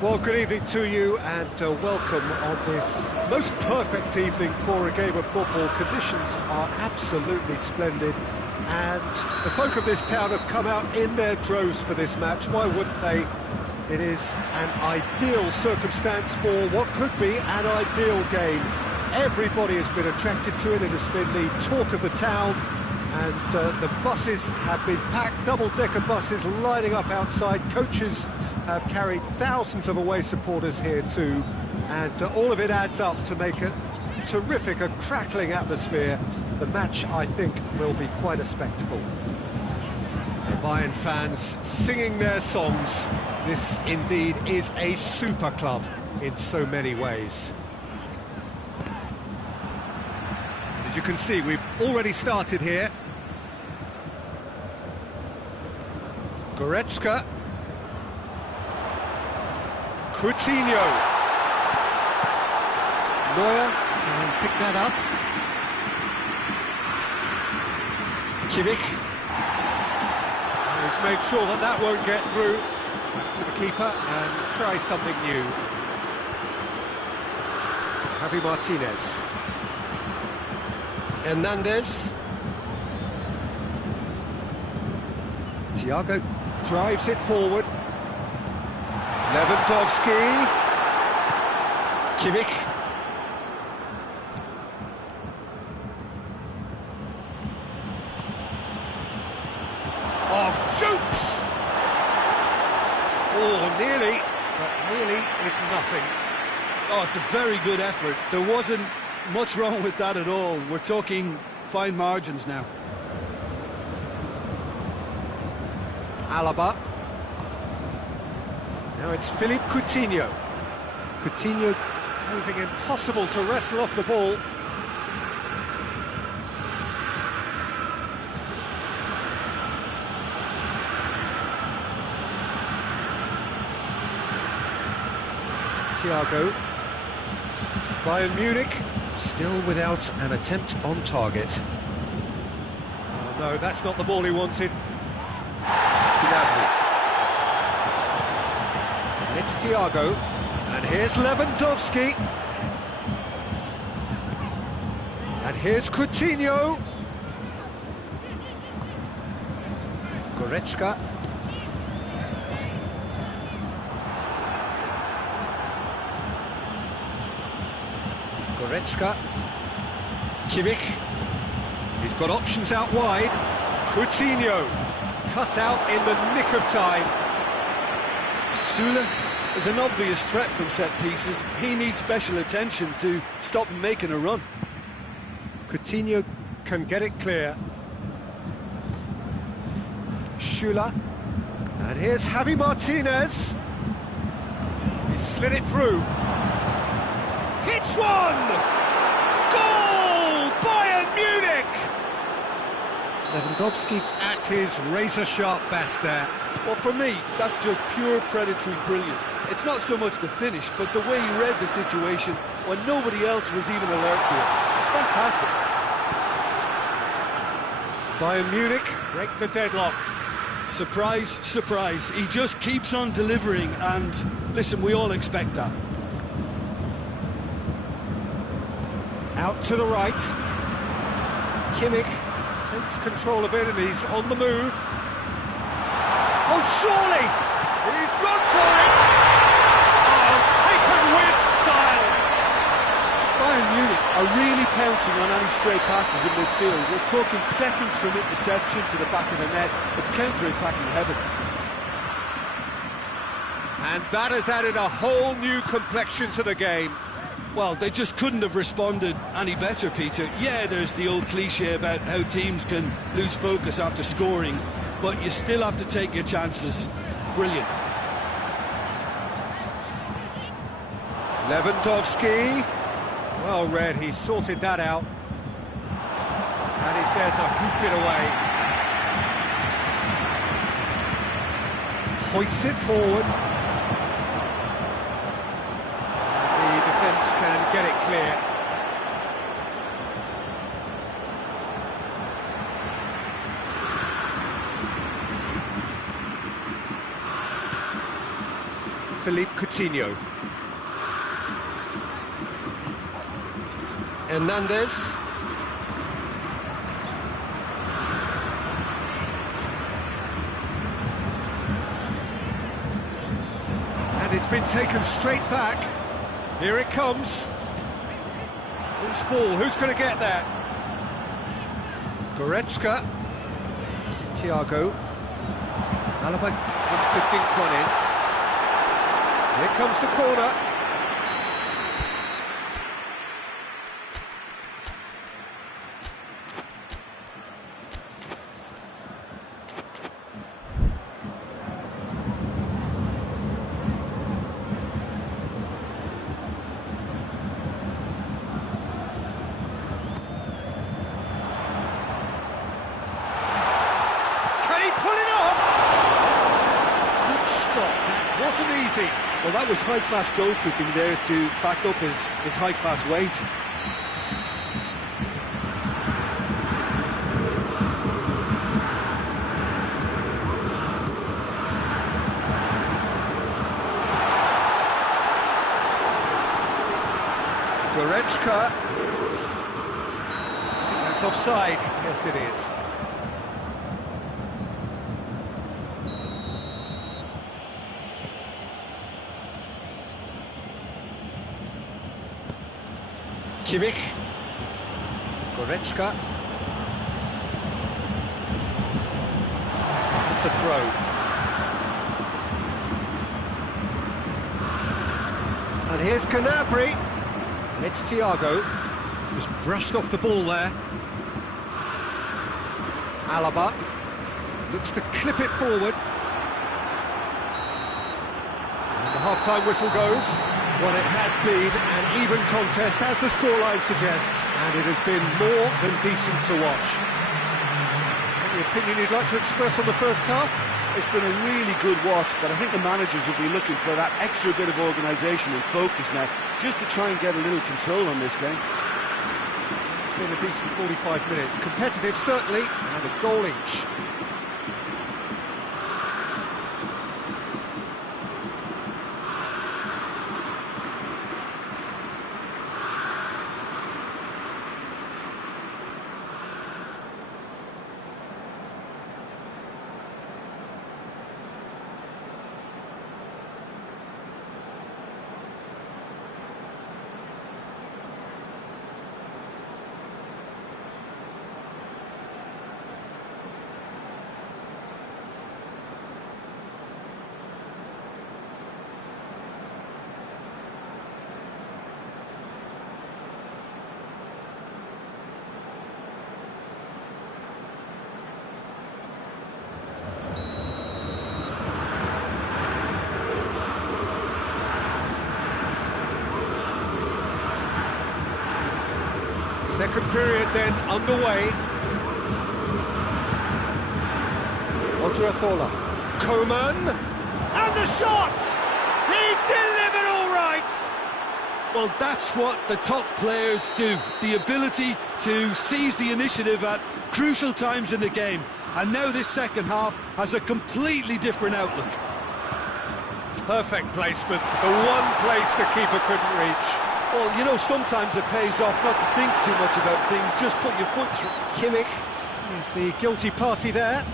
Well, good evening to you and welcome on this most perfect evening for a game of football. Conditions are absolutely splendid and the folk of this town have come out in their droves for this match. Why wouldn't they? It is an ideal circumstance for what could be an ideal game. Everybody has been attracted to it. It has been the talk of the town, and the buses have been packed, double-decker buses lining up outside. Coaches have carried thousands of away supporters here too, and all of it adds up to make a terrific, a crackling atmosphere. The match, I think, will be quite a spectacle. The Bayern fans singing their songs. This indeed is a super club in so many ways. As you can see, we've already started here. Goretzka. Coutinho. Neuer can pick that up. Kimmich. He's made sure that that won't get through. Back to the keeper and try something new. Javi Martinez. Hernandez. Thiago drives it forward. Lewandowski. Kimmich. Oh, shoots! Oh, nearly, but nearly is nothing. Oh, it's a very good effort. There wasn't much wrong with that at all. We're talking fine margins now. Alaba. Now it's Philippe Coutinho. Coutinho proving impossible to wrestle off the ball. Thiago. Bayern Munich still without an attempt on target. Oh no, that's not the ball he wanted. It's Thiago, and here's Lewandowski. And here's Coutinho. Goretzka. Goretzka. Kimmich. He's got options out wide. Coutinho. Cut out in the nick of time. Sula is an obvious threat from set pieces. He needs special attention to stop him making a run. Coutinho can get it clear. Schüller. And here's Javi Martinez. He slid it through. Hits one! Goal! Bayern Munich! Lewandowski at his razor-sharp best there. Well, for me, that's just pure predatory brilliance. It's not so much the finish, but the way he read the situation when nobody else was even alert to it. It's fantastic. Bayern Munich break the deadlock. Surprise, surprise. He just keeps on delivering, and listen, we all expect that. Out to the right. Kimmich takes control of it and he's on the move. Oh, surely! He's gone for it! Oh, taken with style! Bayern Munich are really pouncing on any stray passes in midfield. We're talking seconds from interception to the back of the net. It's counter-attacking heaven. And that has added a whole new complexion to the game. Well, they just couldn't have responded any better, Peter. Yeah, there's the old cliche about how teams can lose focus after scoring, but you still have to take your chances. Brilliant. Lewandowski. Well read, he sorted that out. And he's there to hoof it away. Hoists it forward. Can get it clear. Philippe Coutinho. Hernandez. And it's been taken straight back. Here it comes. Loose ball, who's going to get there? Goretzka. Thiago. Alaba wants to dink one in. Here comes the corner. Wasn't easy. Well, that was high-class goalkeeping there to back up his high-class wage. Goretzka. That's offside. Yes, it is. Kimmich. Goretzka. It's a throw. And here's Gnabry. And it's Thiago, who's brushed off the ball there. Alaba looks to clip it forward. And the half-time whistle goes. Well, it has been an even contest, as the scoreline suggests, and it has been more than decent to watch. Any opinion you'd like to express on the first half? It's been a really good watch, but I think the managers will be looking for that extra bit of organisation and focus now, just to try and get a little control on this game. It's been a decent 45 minutes. Competitive, certainly, and a goal each. Second period then underway. Odriozola. Coman. And the shot! He's delivered all right! Well, that's what the top players do. The ability to seize the initiative at crucial times in the game. And now this second half has a completely different outlook. Perfect placement. The one place the keeper couldn't reach. Well, you know, sometimes it pays off not to think too much about things, just put your foot through. Kimmich is the guilty party there.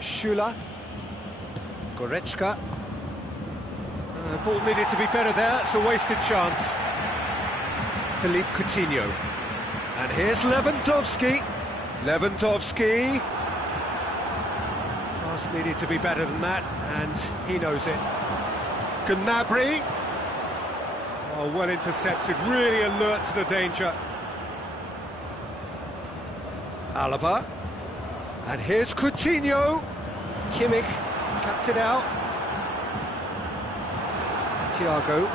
Schüller. Goretzka. The ball needed to be better there, it's a wasted chance. Philippe Coutinho. And here's Lewandowski. Lewandowski. Pass needed to be better than that, and he knows it. Gnabry. Oh, well intercepted, really alert to the danger. Alaba. And here's Coutinho. Kimmich cuts it out. Thiago.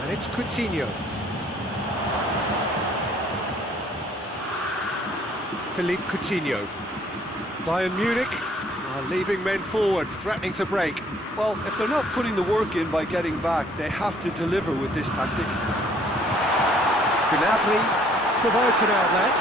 And it's Coutinho. Philippe Coutinho. Bayern Munich are leaving men forward, threatening to break. Well, if they're not putting the work in by getting back, they have to deliver with this tactic. Gnabry provides an outlet.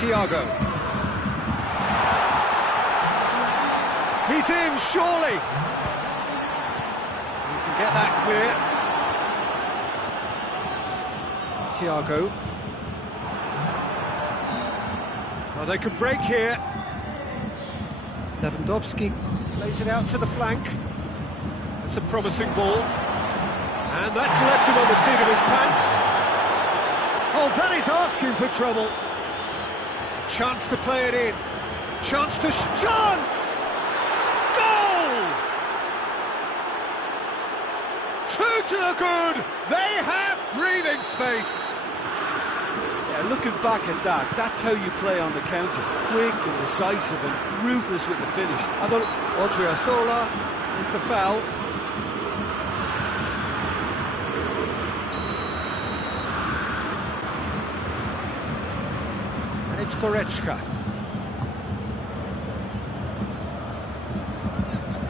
Thiago. He's in, surely. He can get that clear. Thiago. Oh, they could break here. Lewandowski plays it out to the flank. That's a promising ball. And that's left him on the seat of his pants. Oh, that is asking for trouble. Chance to play it in. Chance to... chance! Goal! 2 to the good. They have breathing space. Yeah, looking back at that, that's how you play on the counter. Quick and decisive and ruthless with the finish. I thought Odriozola with the foul. It's Goretzka.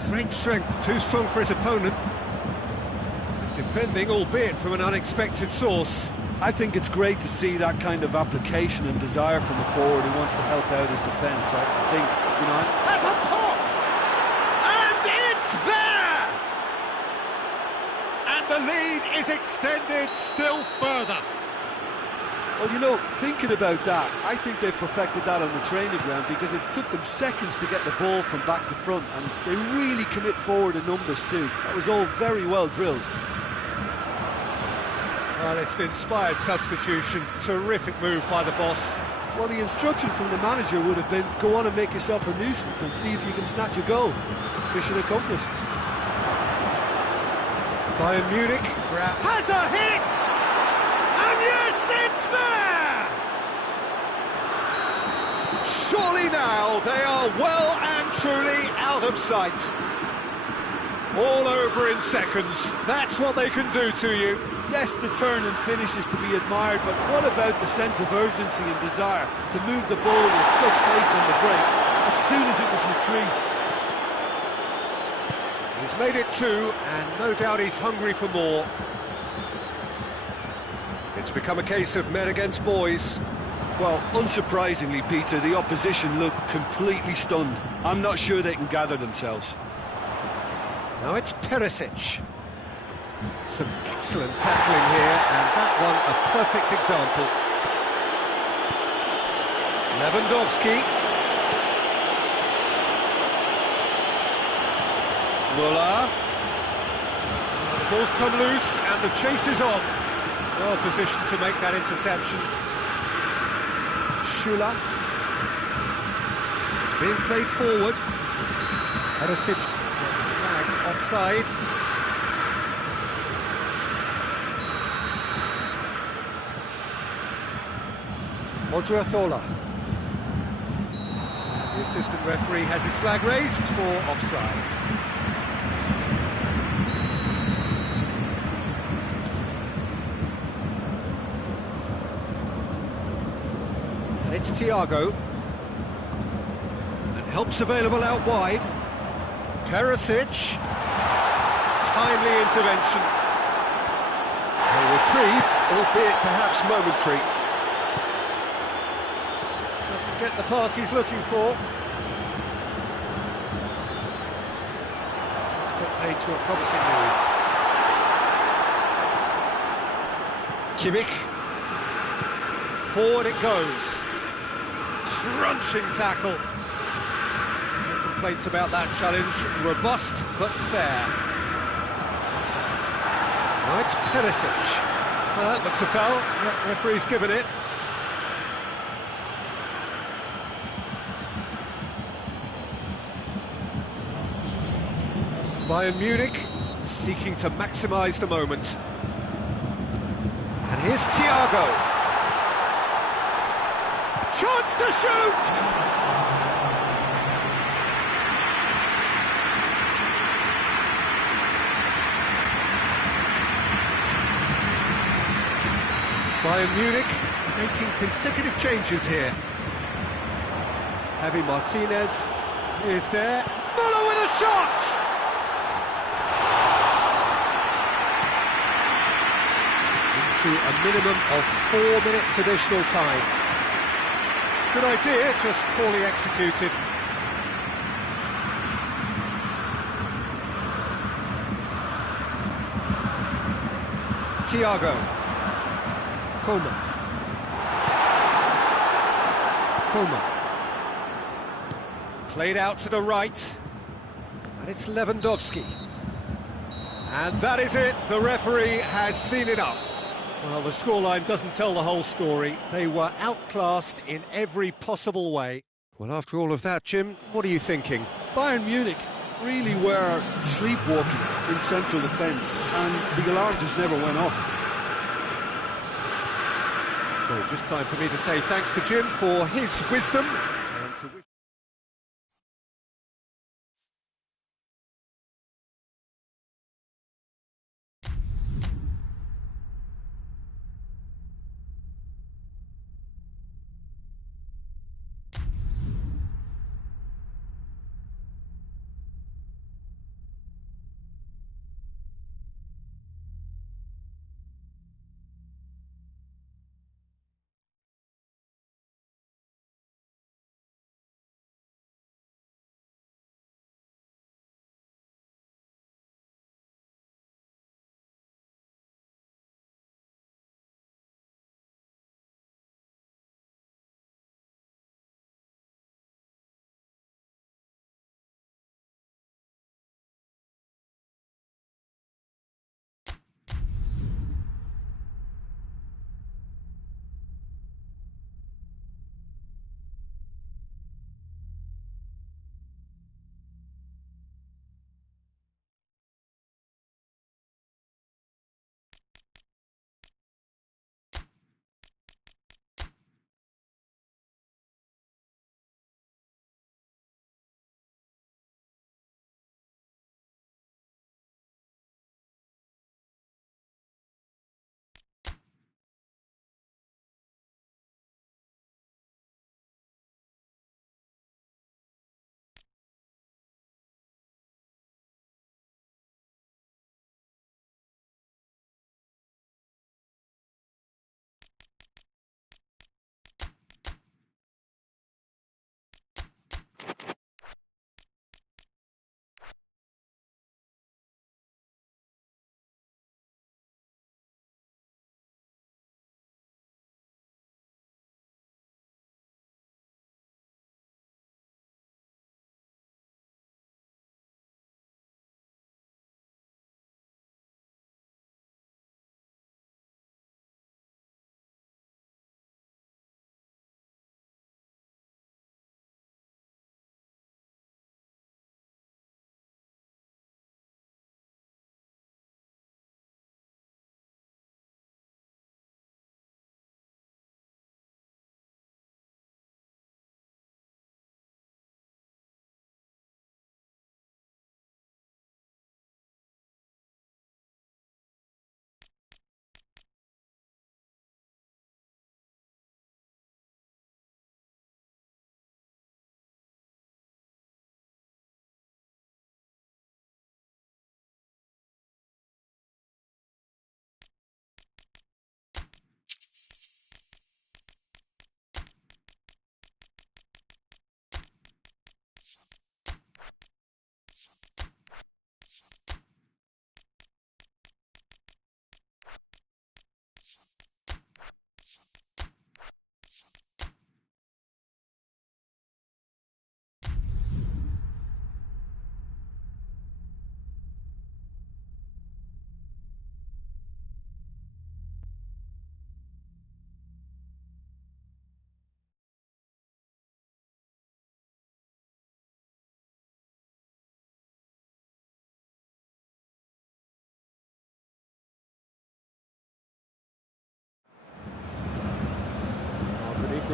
Great strength, too strong for his opponent. Defending, albeit from an unexpected source. I think it's great to see that kind of application and desire from a forward who wants to help out his defence. I think, you know... Has a pop! And it's there! And the lead is extended still further. Well, you know, thinking about that, I think they've perfected that on the training ground because it took them seconds to get the ball from back to front, and they really commit forward in numbers too. That was all very well drilled. Well, it's an inspired substitution. Terrific move by the boss. Well, the instruction from the manager would have been, go on and make yourself a nuisance and see if you can snatch a goal. Mission accomplished. Bayern Munich has a hit! And yes, it's there! Surely now they are well and truly out of sight. All over in seconds. That's what they can do to you. Yes, the turn and finish is to be admired, but what about the sense of urgency and desire to move the ball with such pace on the break as soon as it was retrieved? He's made it 2, and no doubt he's hungry for more. It's become a case of men against boys. Well, unsurprisingly, Peter, the opposition look completely stunned. I'm not sure they can gather themselves. Now it's Perisic. Some excellent tackling here, and that one a perfect example. Lewandowski. Muller. The ball's come loose, and the chase is on. Well positioned to make that interception. Schüller. It's being played forward. Perisic gets flagged offside. Odriozola. The assistant referee has his flag raised for offside. And it's Thiago. And help's available out wide. Perisic. Timely intervention. They reprieve, albeit perhaps momentary. Doesn't get the pass he's looking for. Let's put paid to a promising move. Kimmich. Forward it goes. Crunching tackle. No complaints about that challenge. Robust but fair. Now it's Perisic. Well, that looks a foul. Yep, referee's given it. Bayern Munich seeking to maximise the moment. And here's Thiago. Chance to shoot! Bayern Munich making consecutive changes here. Javi Martinez is there. Muller with a shot! To a minimum of 4 minutes additional time. Good idea, just poorly executed. Thiago. Coman. Played out to the right. And it's Lewandowski. And that is it, the referee has seen enough. Well, the scoreline doesn't tell the whole story. They were outclassed in every possible way. Well, after all of that, Jim, what are you thinking? Bayern Munich really were sleepwalking in central defence, and the alarm just never went off. So just time for me to say thanks to Jim for his wisdom and to wish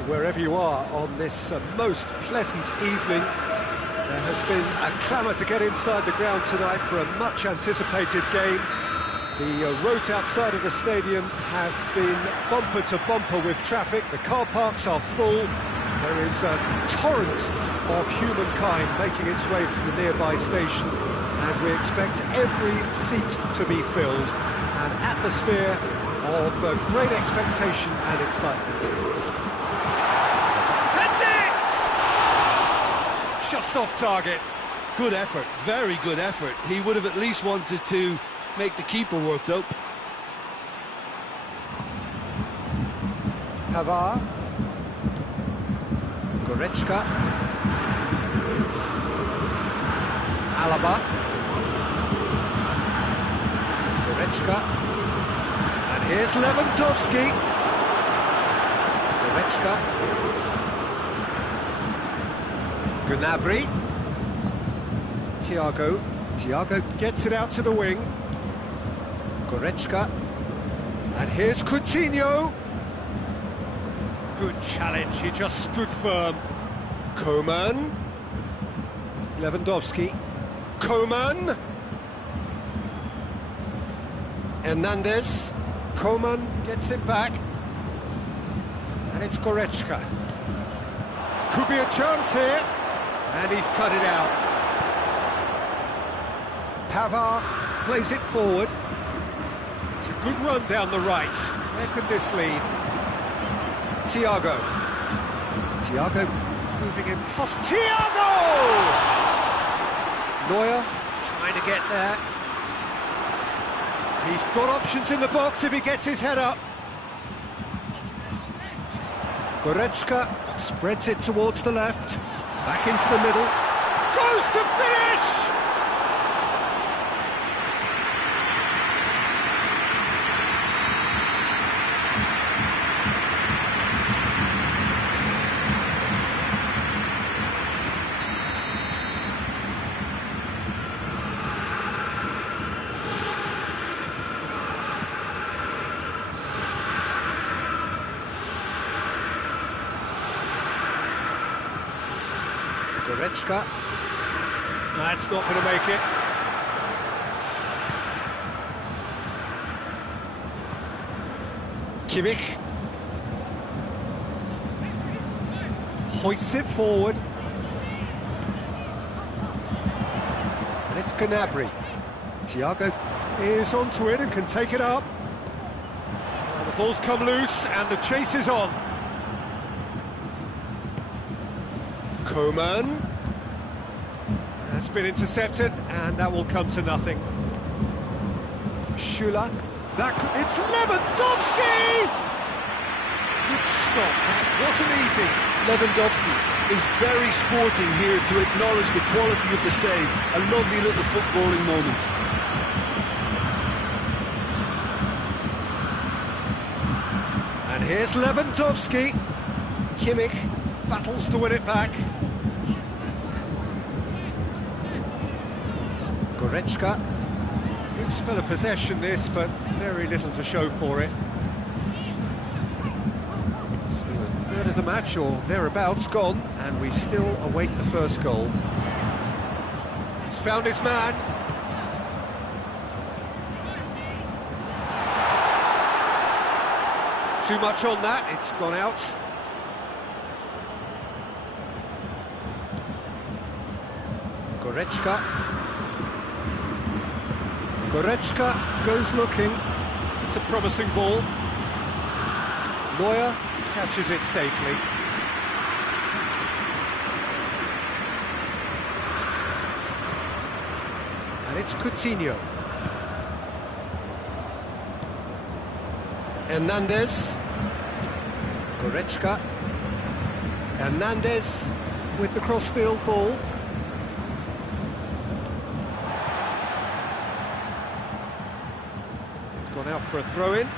wherever you are on this most pleasant evening. There has been a clamour to get inside the ground tonight for a much-anticipated game. The roads outside of the stadium have been bumper to bumper with traffic. The car parks are full. There is a torrent of humankind making its way from the nearby station, and we expect every seat to be filled. An atmosphere of great expectation and excitement. That's it! Just off target. Good effort, very good effort. He would have at least wanted to make the keeper work, though. Pavard. Goretzka. Alaba. Goretzka. And here's Lewandowski. Goretzka. Gnabry. Thiago gets it out to the wing. Goretzka. And here's Coutinho. Good challenge, he just stood firm. Coman. Lewandowski. Coman. Hernandez. Coman gets it back. And it's Goretzka. Could be a chance here. And he's cut it out. Pavard plays it forward. It's a good run down the right. Where could this lead? Thiago proving impossible. Thiago! Neuer trying to get there. He's got options in the box if he gets his head up. Goretzka spreads it towards the left. Back into the middle. Goes to finish! Goretzka. That's not going to make it. Kimmich. Hoists it forward. And it's Gnabry. Thiago is onto it and can take it up. And the ball's come loose and the chase is on. Coman. That's been intercepted, and that will come to nothing. Schüller. It's Lewandowski! Good stop, that wasn't easy. Lewandowski is very sporting here to acknowledge the quality of the save. A lovely little footballing moment. And here's Lewandowski. Kimmich battles to win it back. Goretzka. Good spell of possession this, but very little to show for it. So a third of the match, or thereabouts, gone, and we still await the first goal. He's found his man. Too much on that, it's gone out. Goretzka. Goretzka goes looking. It's a promising ball. Neuer catches it safely. And it's Coutinho. Hernandez. Goretzka. Hernandez with the crossfield ball. Gone out for a throw-in.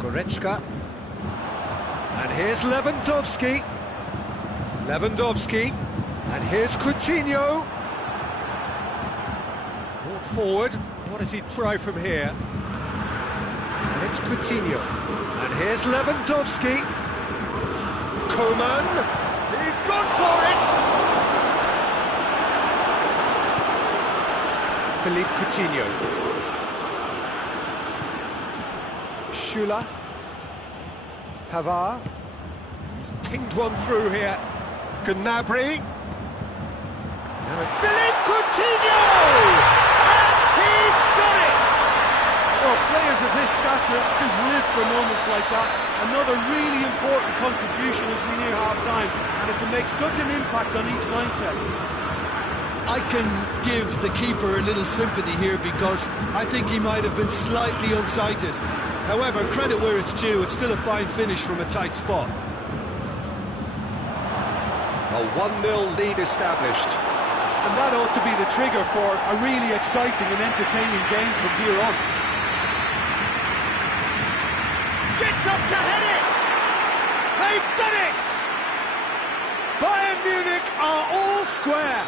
Goretzka. And here's Lewandowski. Lewandowski. And here's Coutinho. Brought forward. What does he try from here? And it's Coutinho. And here's Lewandowski. Koeman. He's gone for it! Philippe Coutinho. Schüller. Pavard. He's pinged one through here. Gnabry. Philippe Coutinho! And he's done it! Well, players of his stature just live for moments like that. Another really important contribution as we near half-time, and it can make such an impact on each mindset. I can give the keeper a little sympathy here because I think he might have been slightly unsighted. However, credit where it's due, it's still a fine finish from a tight spot. A 1-0 lead established. And that ought to be the trigger for a really exciting and entertaining game from here on. Gets up to head it! They've done it! Bayern Munich are all square.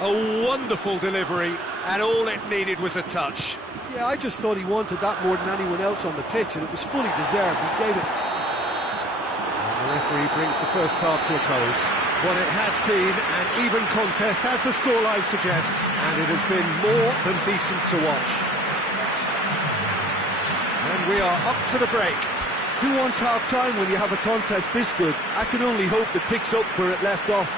A wonderful delivery, and all it needed was a touch. Yeah, I just thought he wanted that more than anyone else on the pitch, and it was fully deserved. He gave it. The referee brings the first half to a close. Well, it has been an even contest, as the scoreline suggests, and it has been more than decent to watch. And we are up to the break. Who wants half-time when you have a contest this good? I can only hope it picks up where it left off.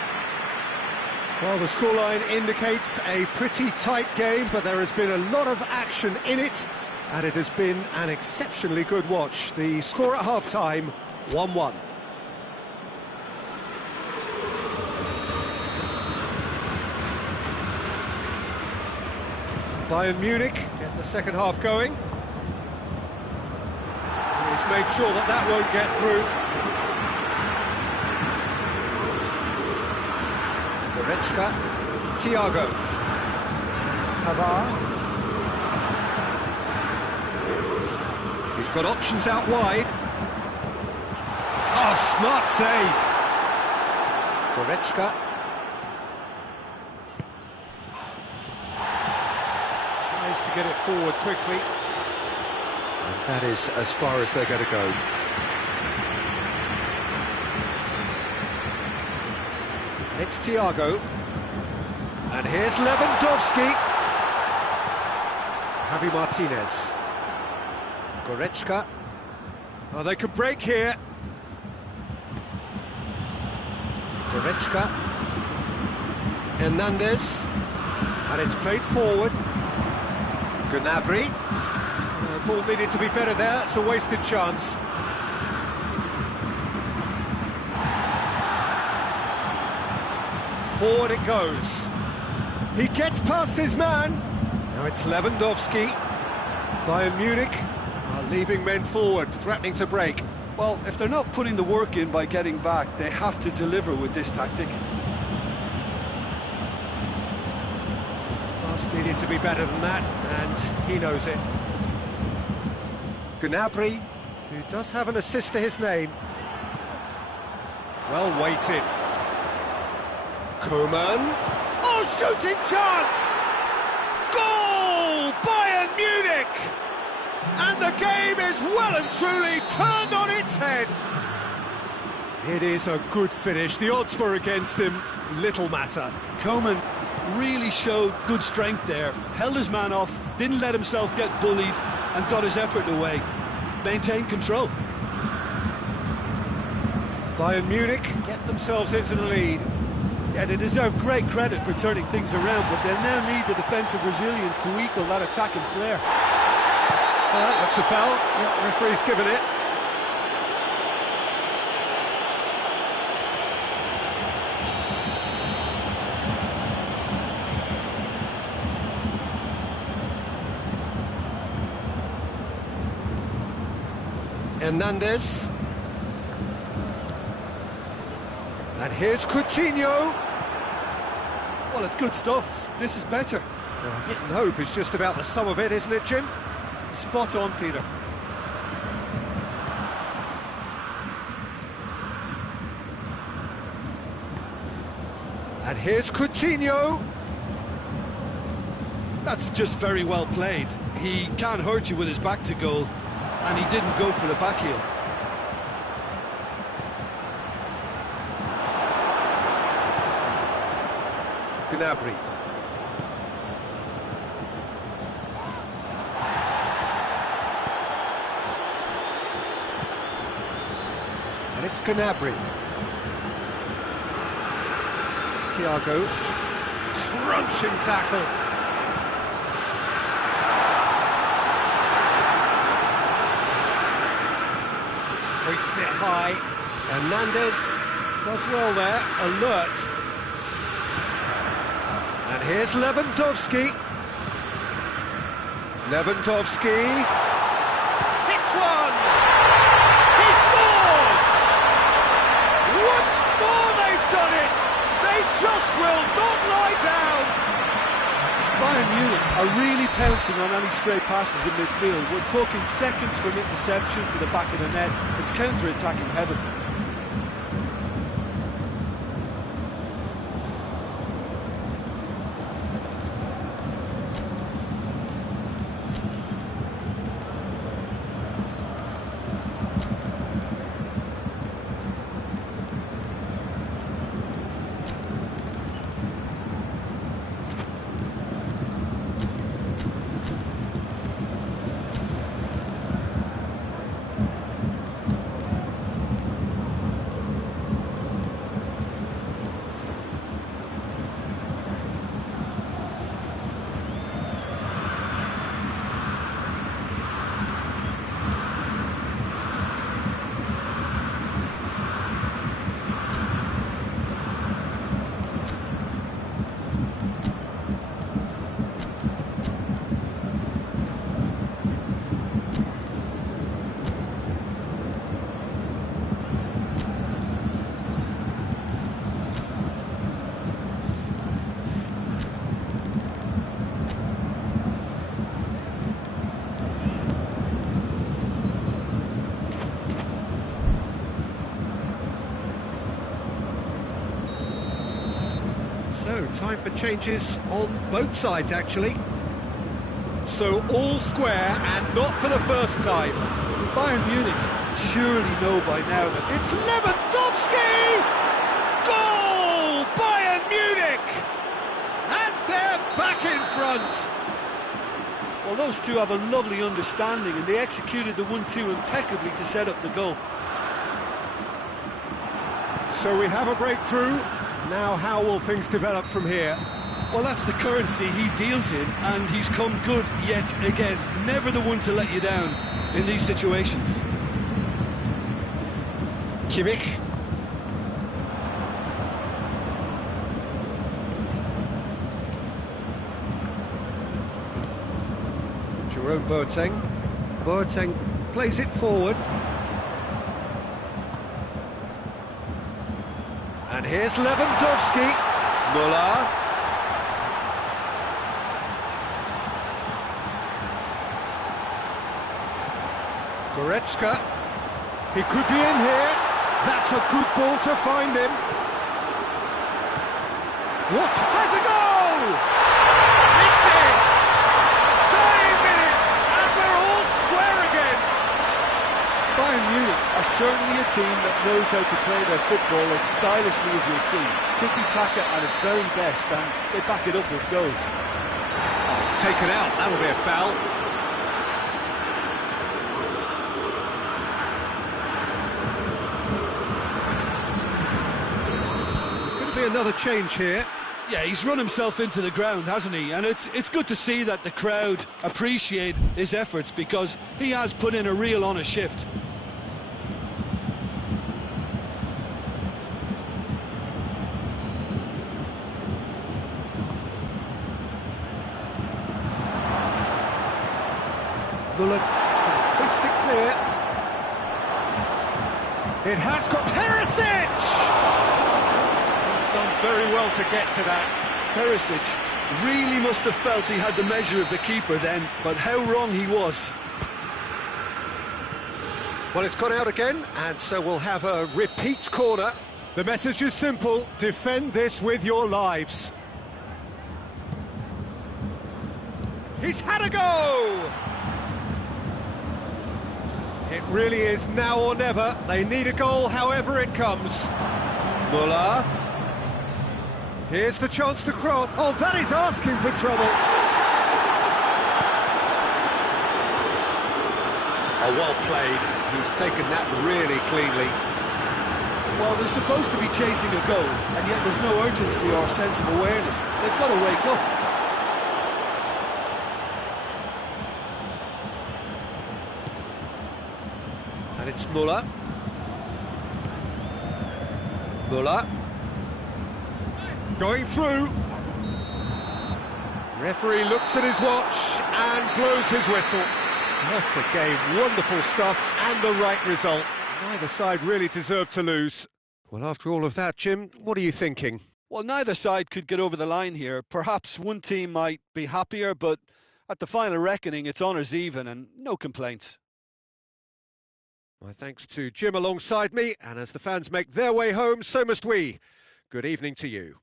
Well, the scoreline indicates a pretty tight game, but there has been a lot of action in it, and it has been an exceptionally good watch. The score at half-time, 1-1. Bayern Munich get the second half going. He's made sure that that won't get through. Goretzka, Thiago, Pavard. He's got options out wide. Oh, smart save. Goretzka. Tries to get it forward quickly. And that is as far as they're going to go. It's Thiago. And here's Lewandowski. Javi Martinez. Goretzka. Oh, they could break here. Goretzka. Hernandez. And it's played forward. Gnabry. Ball needed to be better there. It's a wasted chance. Forward it goes. He gets past his man. Now it's Lewandowski. Bayern Munich are leaving men forward, threatening to break. Well, if they're not putting the work in by getting back, they have to deliver with this tactic. Pass needed to be better than that, and he knows it. Gnabry, who does have an assist to his name. Well weighted. Koeman. Oh, shooting chance! Goal! Bayern Munich! And the game is well and truly turned on its head. It is a good finish. The odds were against him. Little matter. Koeman really showed good strength there. Held his man off, didn't let himself get bullied, and got his effort away. Maintained control. Bayern Munich get themselves into the lead. Yeah, they deserve great credit for turning things around, but they'll now need the defensive resilience to equal that attacking flair. That looks a foul. Yeah, referee's given it. Hernandez. And here's Coutinho. Well, it's good stuff. This is better. Well, hit and hope is just about the sum of it, isn't it, Jim? Spot on, Peter. And here's Coutinho. That's just very well played. He can't hurt you with his back to goal, and he didn't go for the back heel. Gnabry. And it's Gnabry. Thiago. Crunching tackle. Hoists it high. Hernandez does well there, alert. And here's Lewandowski. Lewandowski. Hits one! He scores! Once more they've done it! They just will not lie down! Bayern Munich are really pouncing on any stray passes in midfield. We're talking seconds from interception to the back of the net. It's counter-attacking heaven. So, time for changes on both sides, actually. So, all square, and not for the first time. Bayern Munich surely know by now that It's Lewandowski! Goal! Bayern Munich! And they're back in front! Well, those two have a lovely understanding, and they executed the 1-2 impeccably to set up the goal. So we have a breakthrough. Now how will things develop from here? well, that's the currency he deals in, and he's come good yet again. Never the one to let you down in these situations. Kimmich. Jerome Boateng. Boateng plays it forward. And here's Lewandowski. Muller. Goretzka. He could be in here. That's a good ball to find him. What? Has a goal! It's in! 30 minutes, and we're all square again. Bayern Munich are certainly a team that knows how to play their football as stylishly as you'll see. Tiki-taka at its very best, and they back it up with goals. Oh, it's taken out. That'll be a foul. Another change here. Yeah, he's run himself into the ground, hasn't he? And it's good to see that the crowd appreciate his efforts, because he has put in a real honest shift. Muller can hoist it clear. It has got Perisic! Done very well to get to that. Perisic really must have felt he had the measure of the keeper then, but how wrong he was. Well, it's gone out again, and so we'll have a repeat corner. The message is simple: defend this with your lives. He's had a go! It really is now or never. They need a goal however it comes. Muller. Here's the chance to cross. Oh, that is asking for trouble. Oh, well played. He's taken that really cleanly. Well, they're supposed to be chasing a goal, and yet there's no urgency or sense of awareness. They've got to wake up. And it's Muller. Muller. Going through. Referee looks at his watch and blows his whistle. What a game, wonderful stuff, and the right result. Neither side really deserved to lose. Well, after all of that, Jim, what are you thinking? Well, neither side could get over the line here. Perhaps one team might be happier, but at the final reckoning, it's honours even and no complaints. My thanks to Jim alongside me, and as the fans make their way home, so must we. Good evening to you.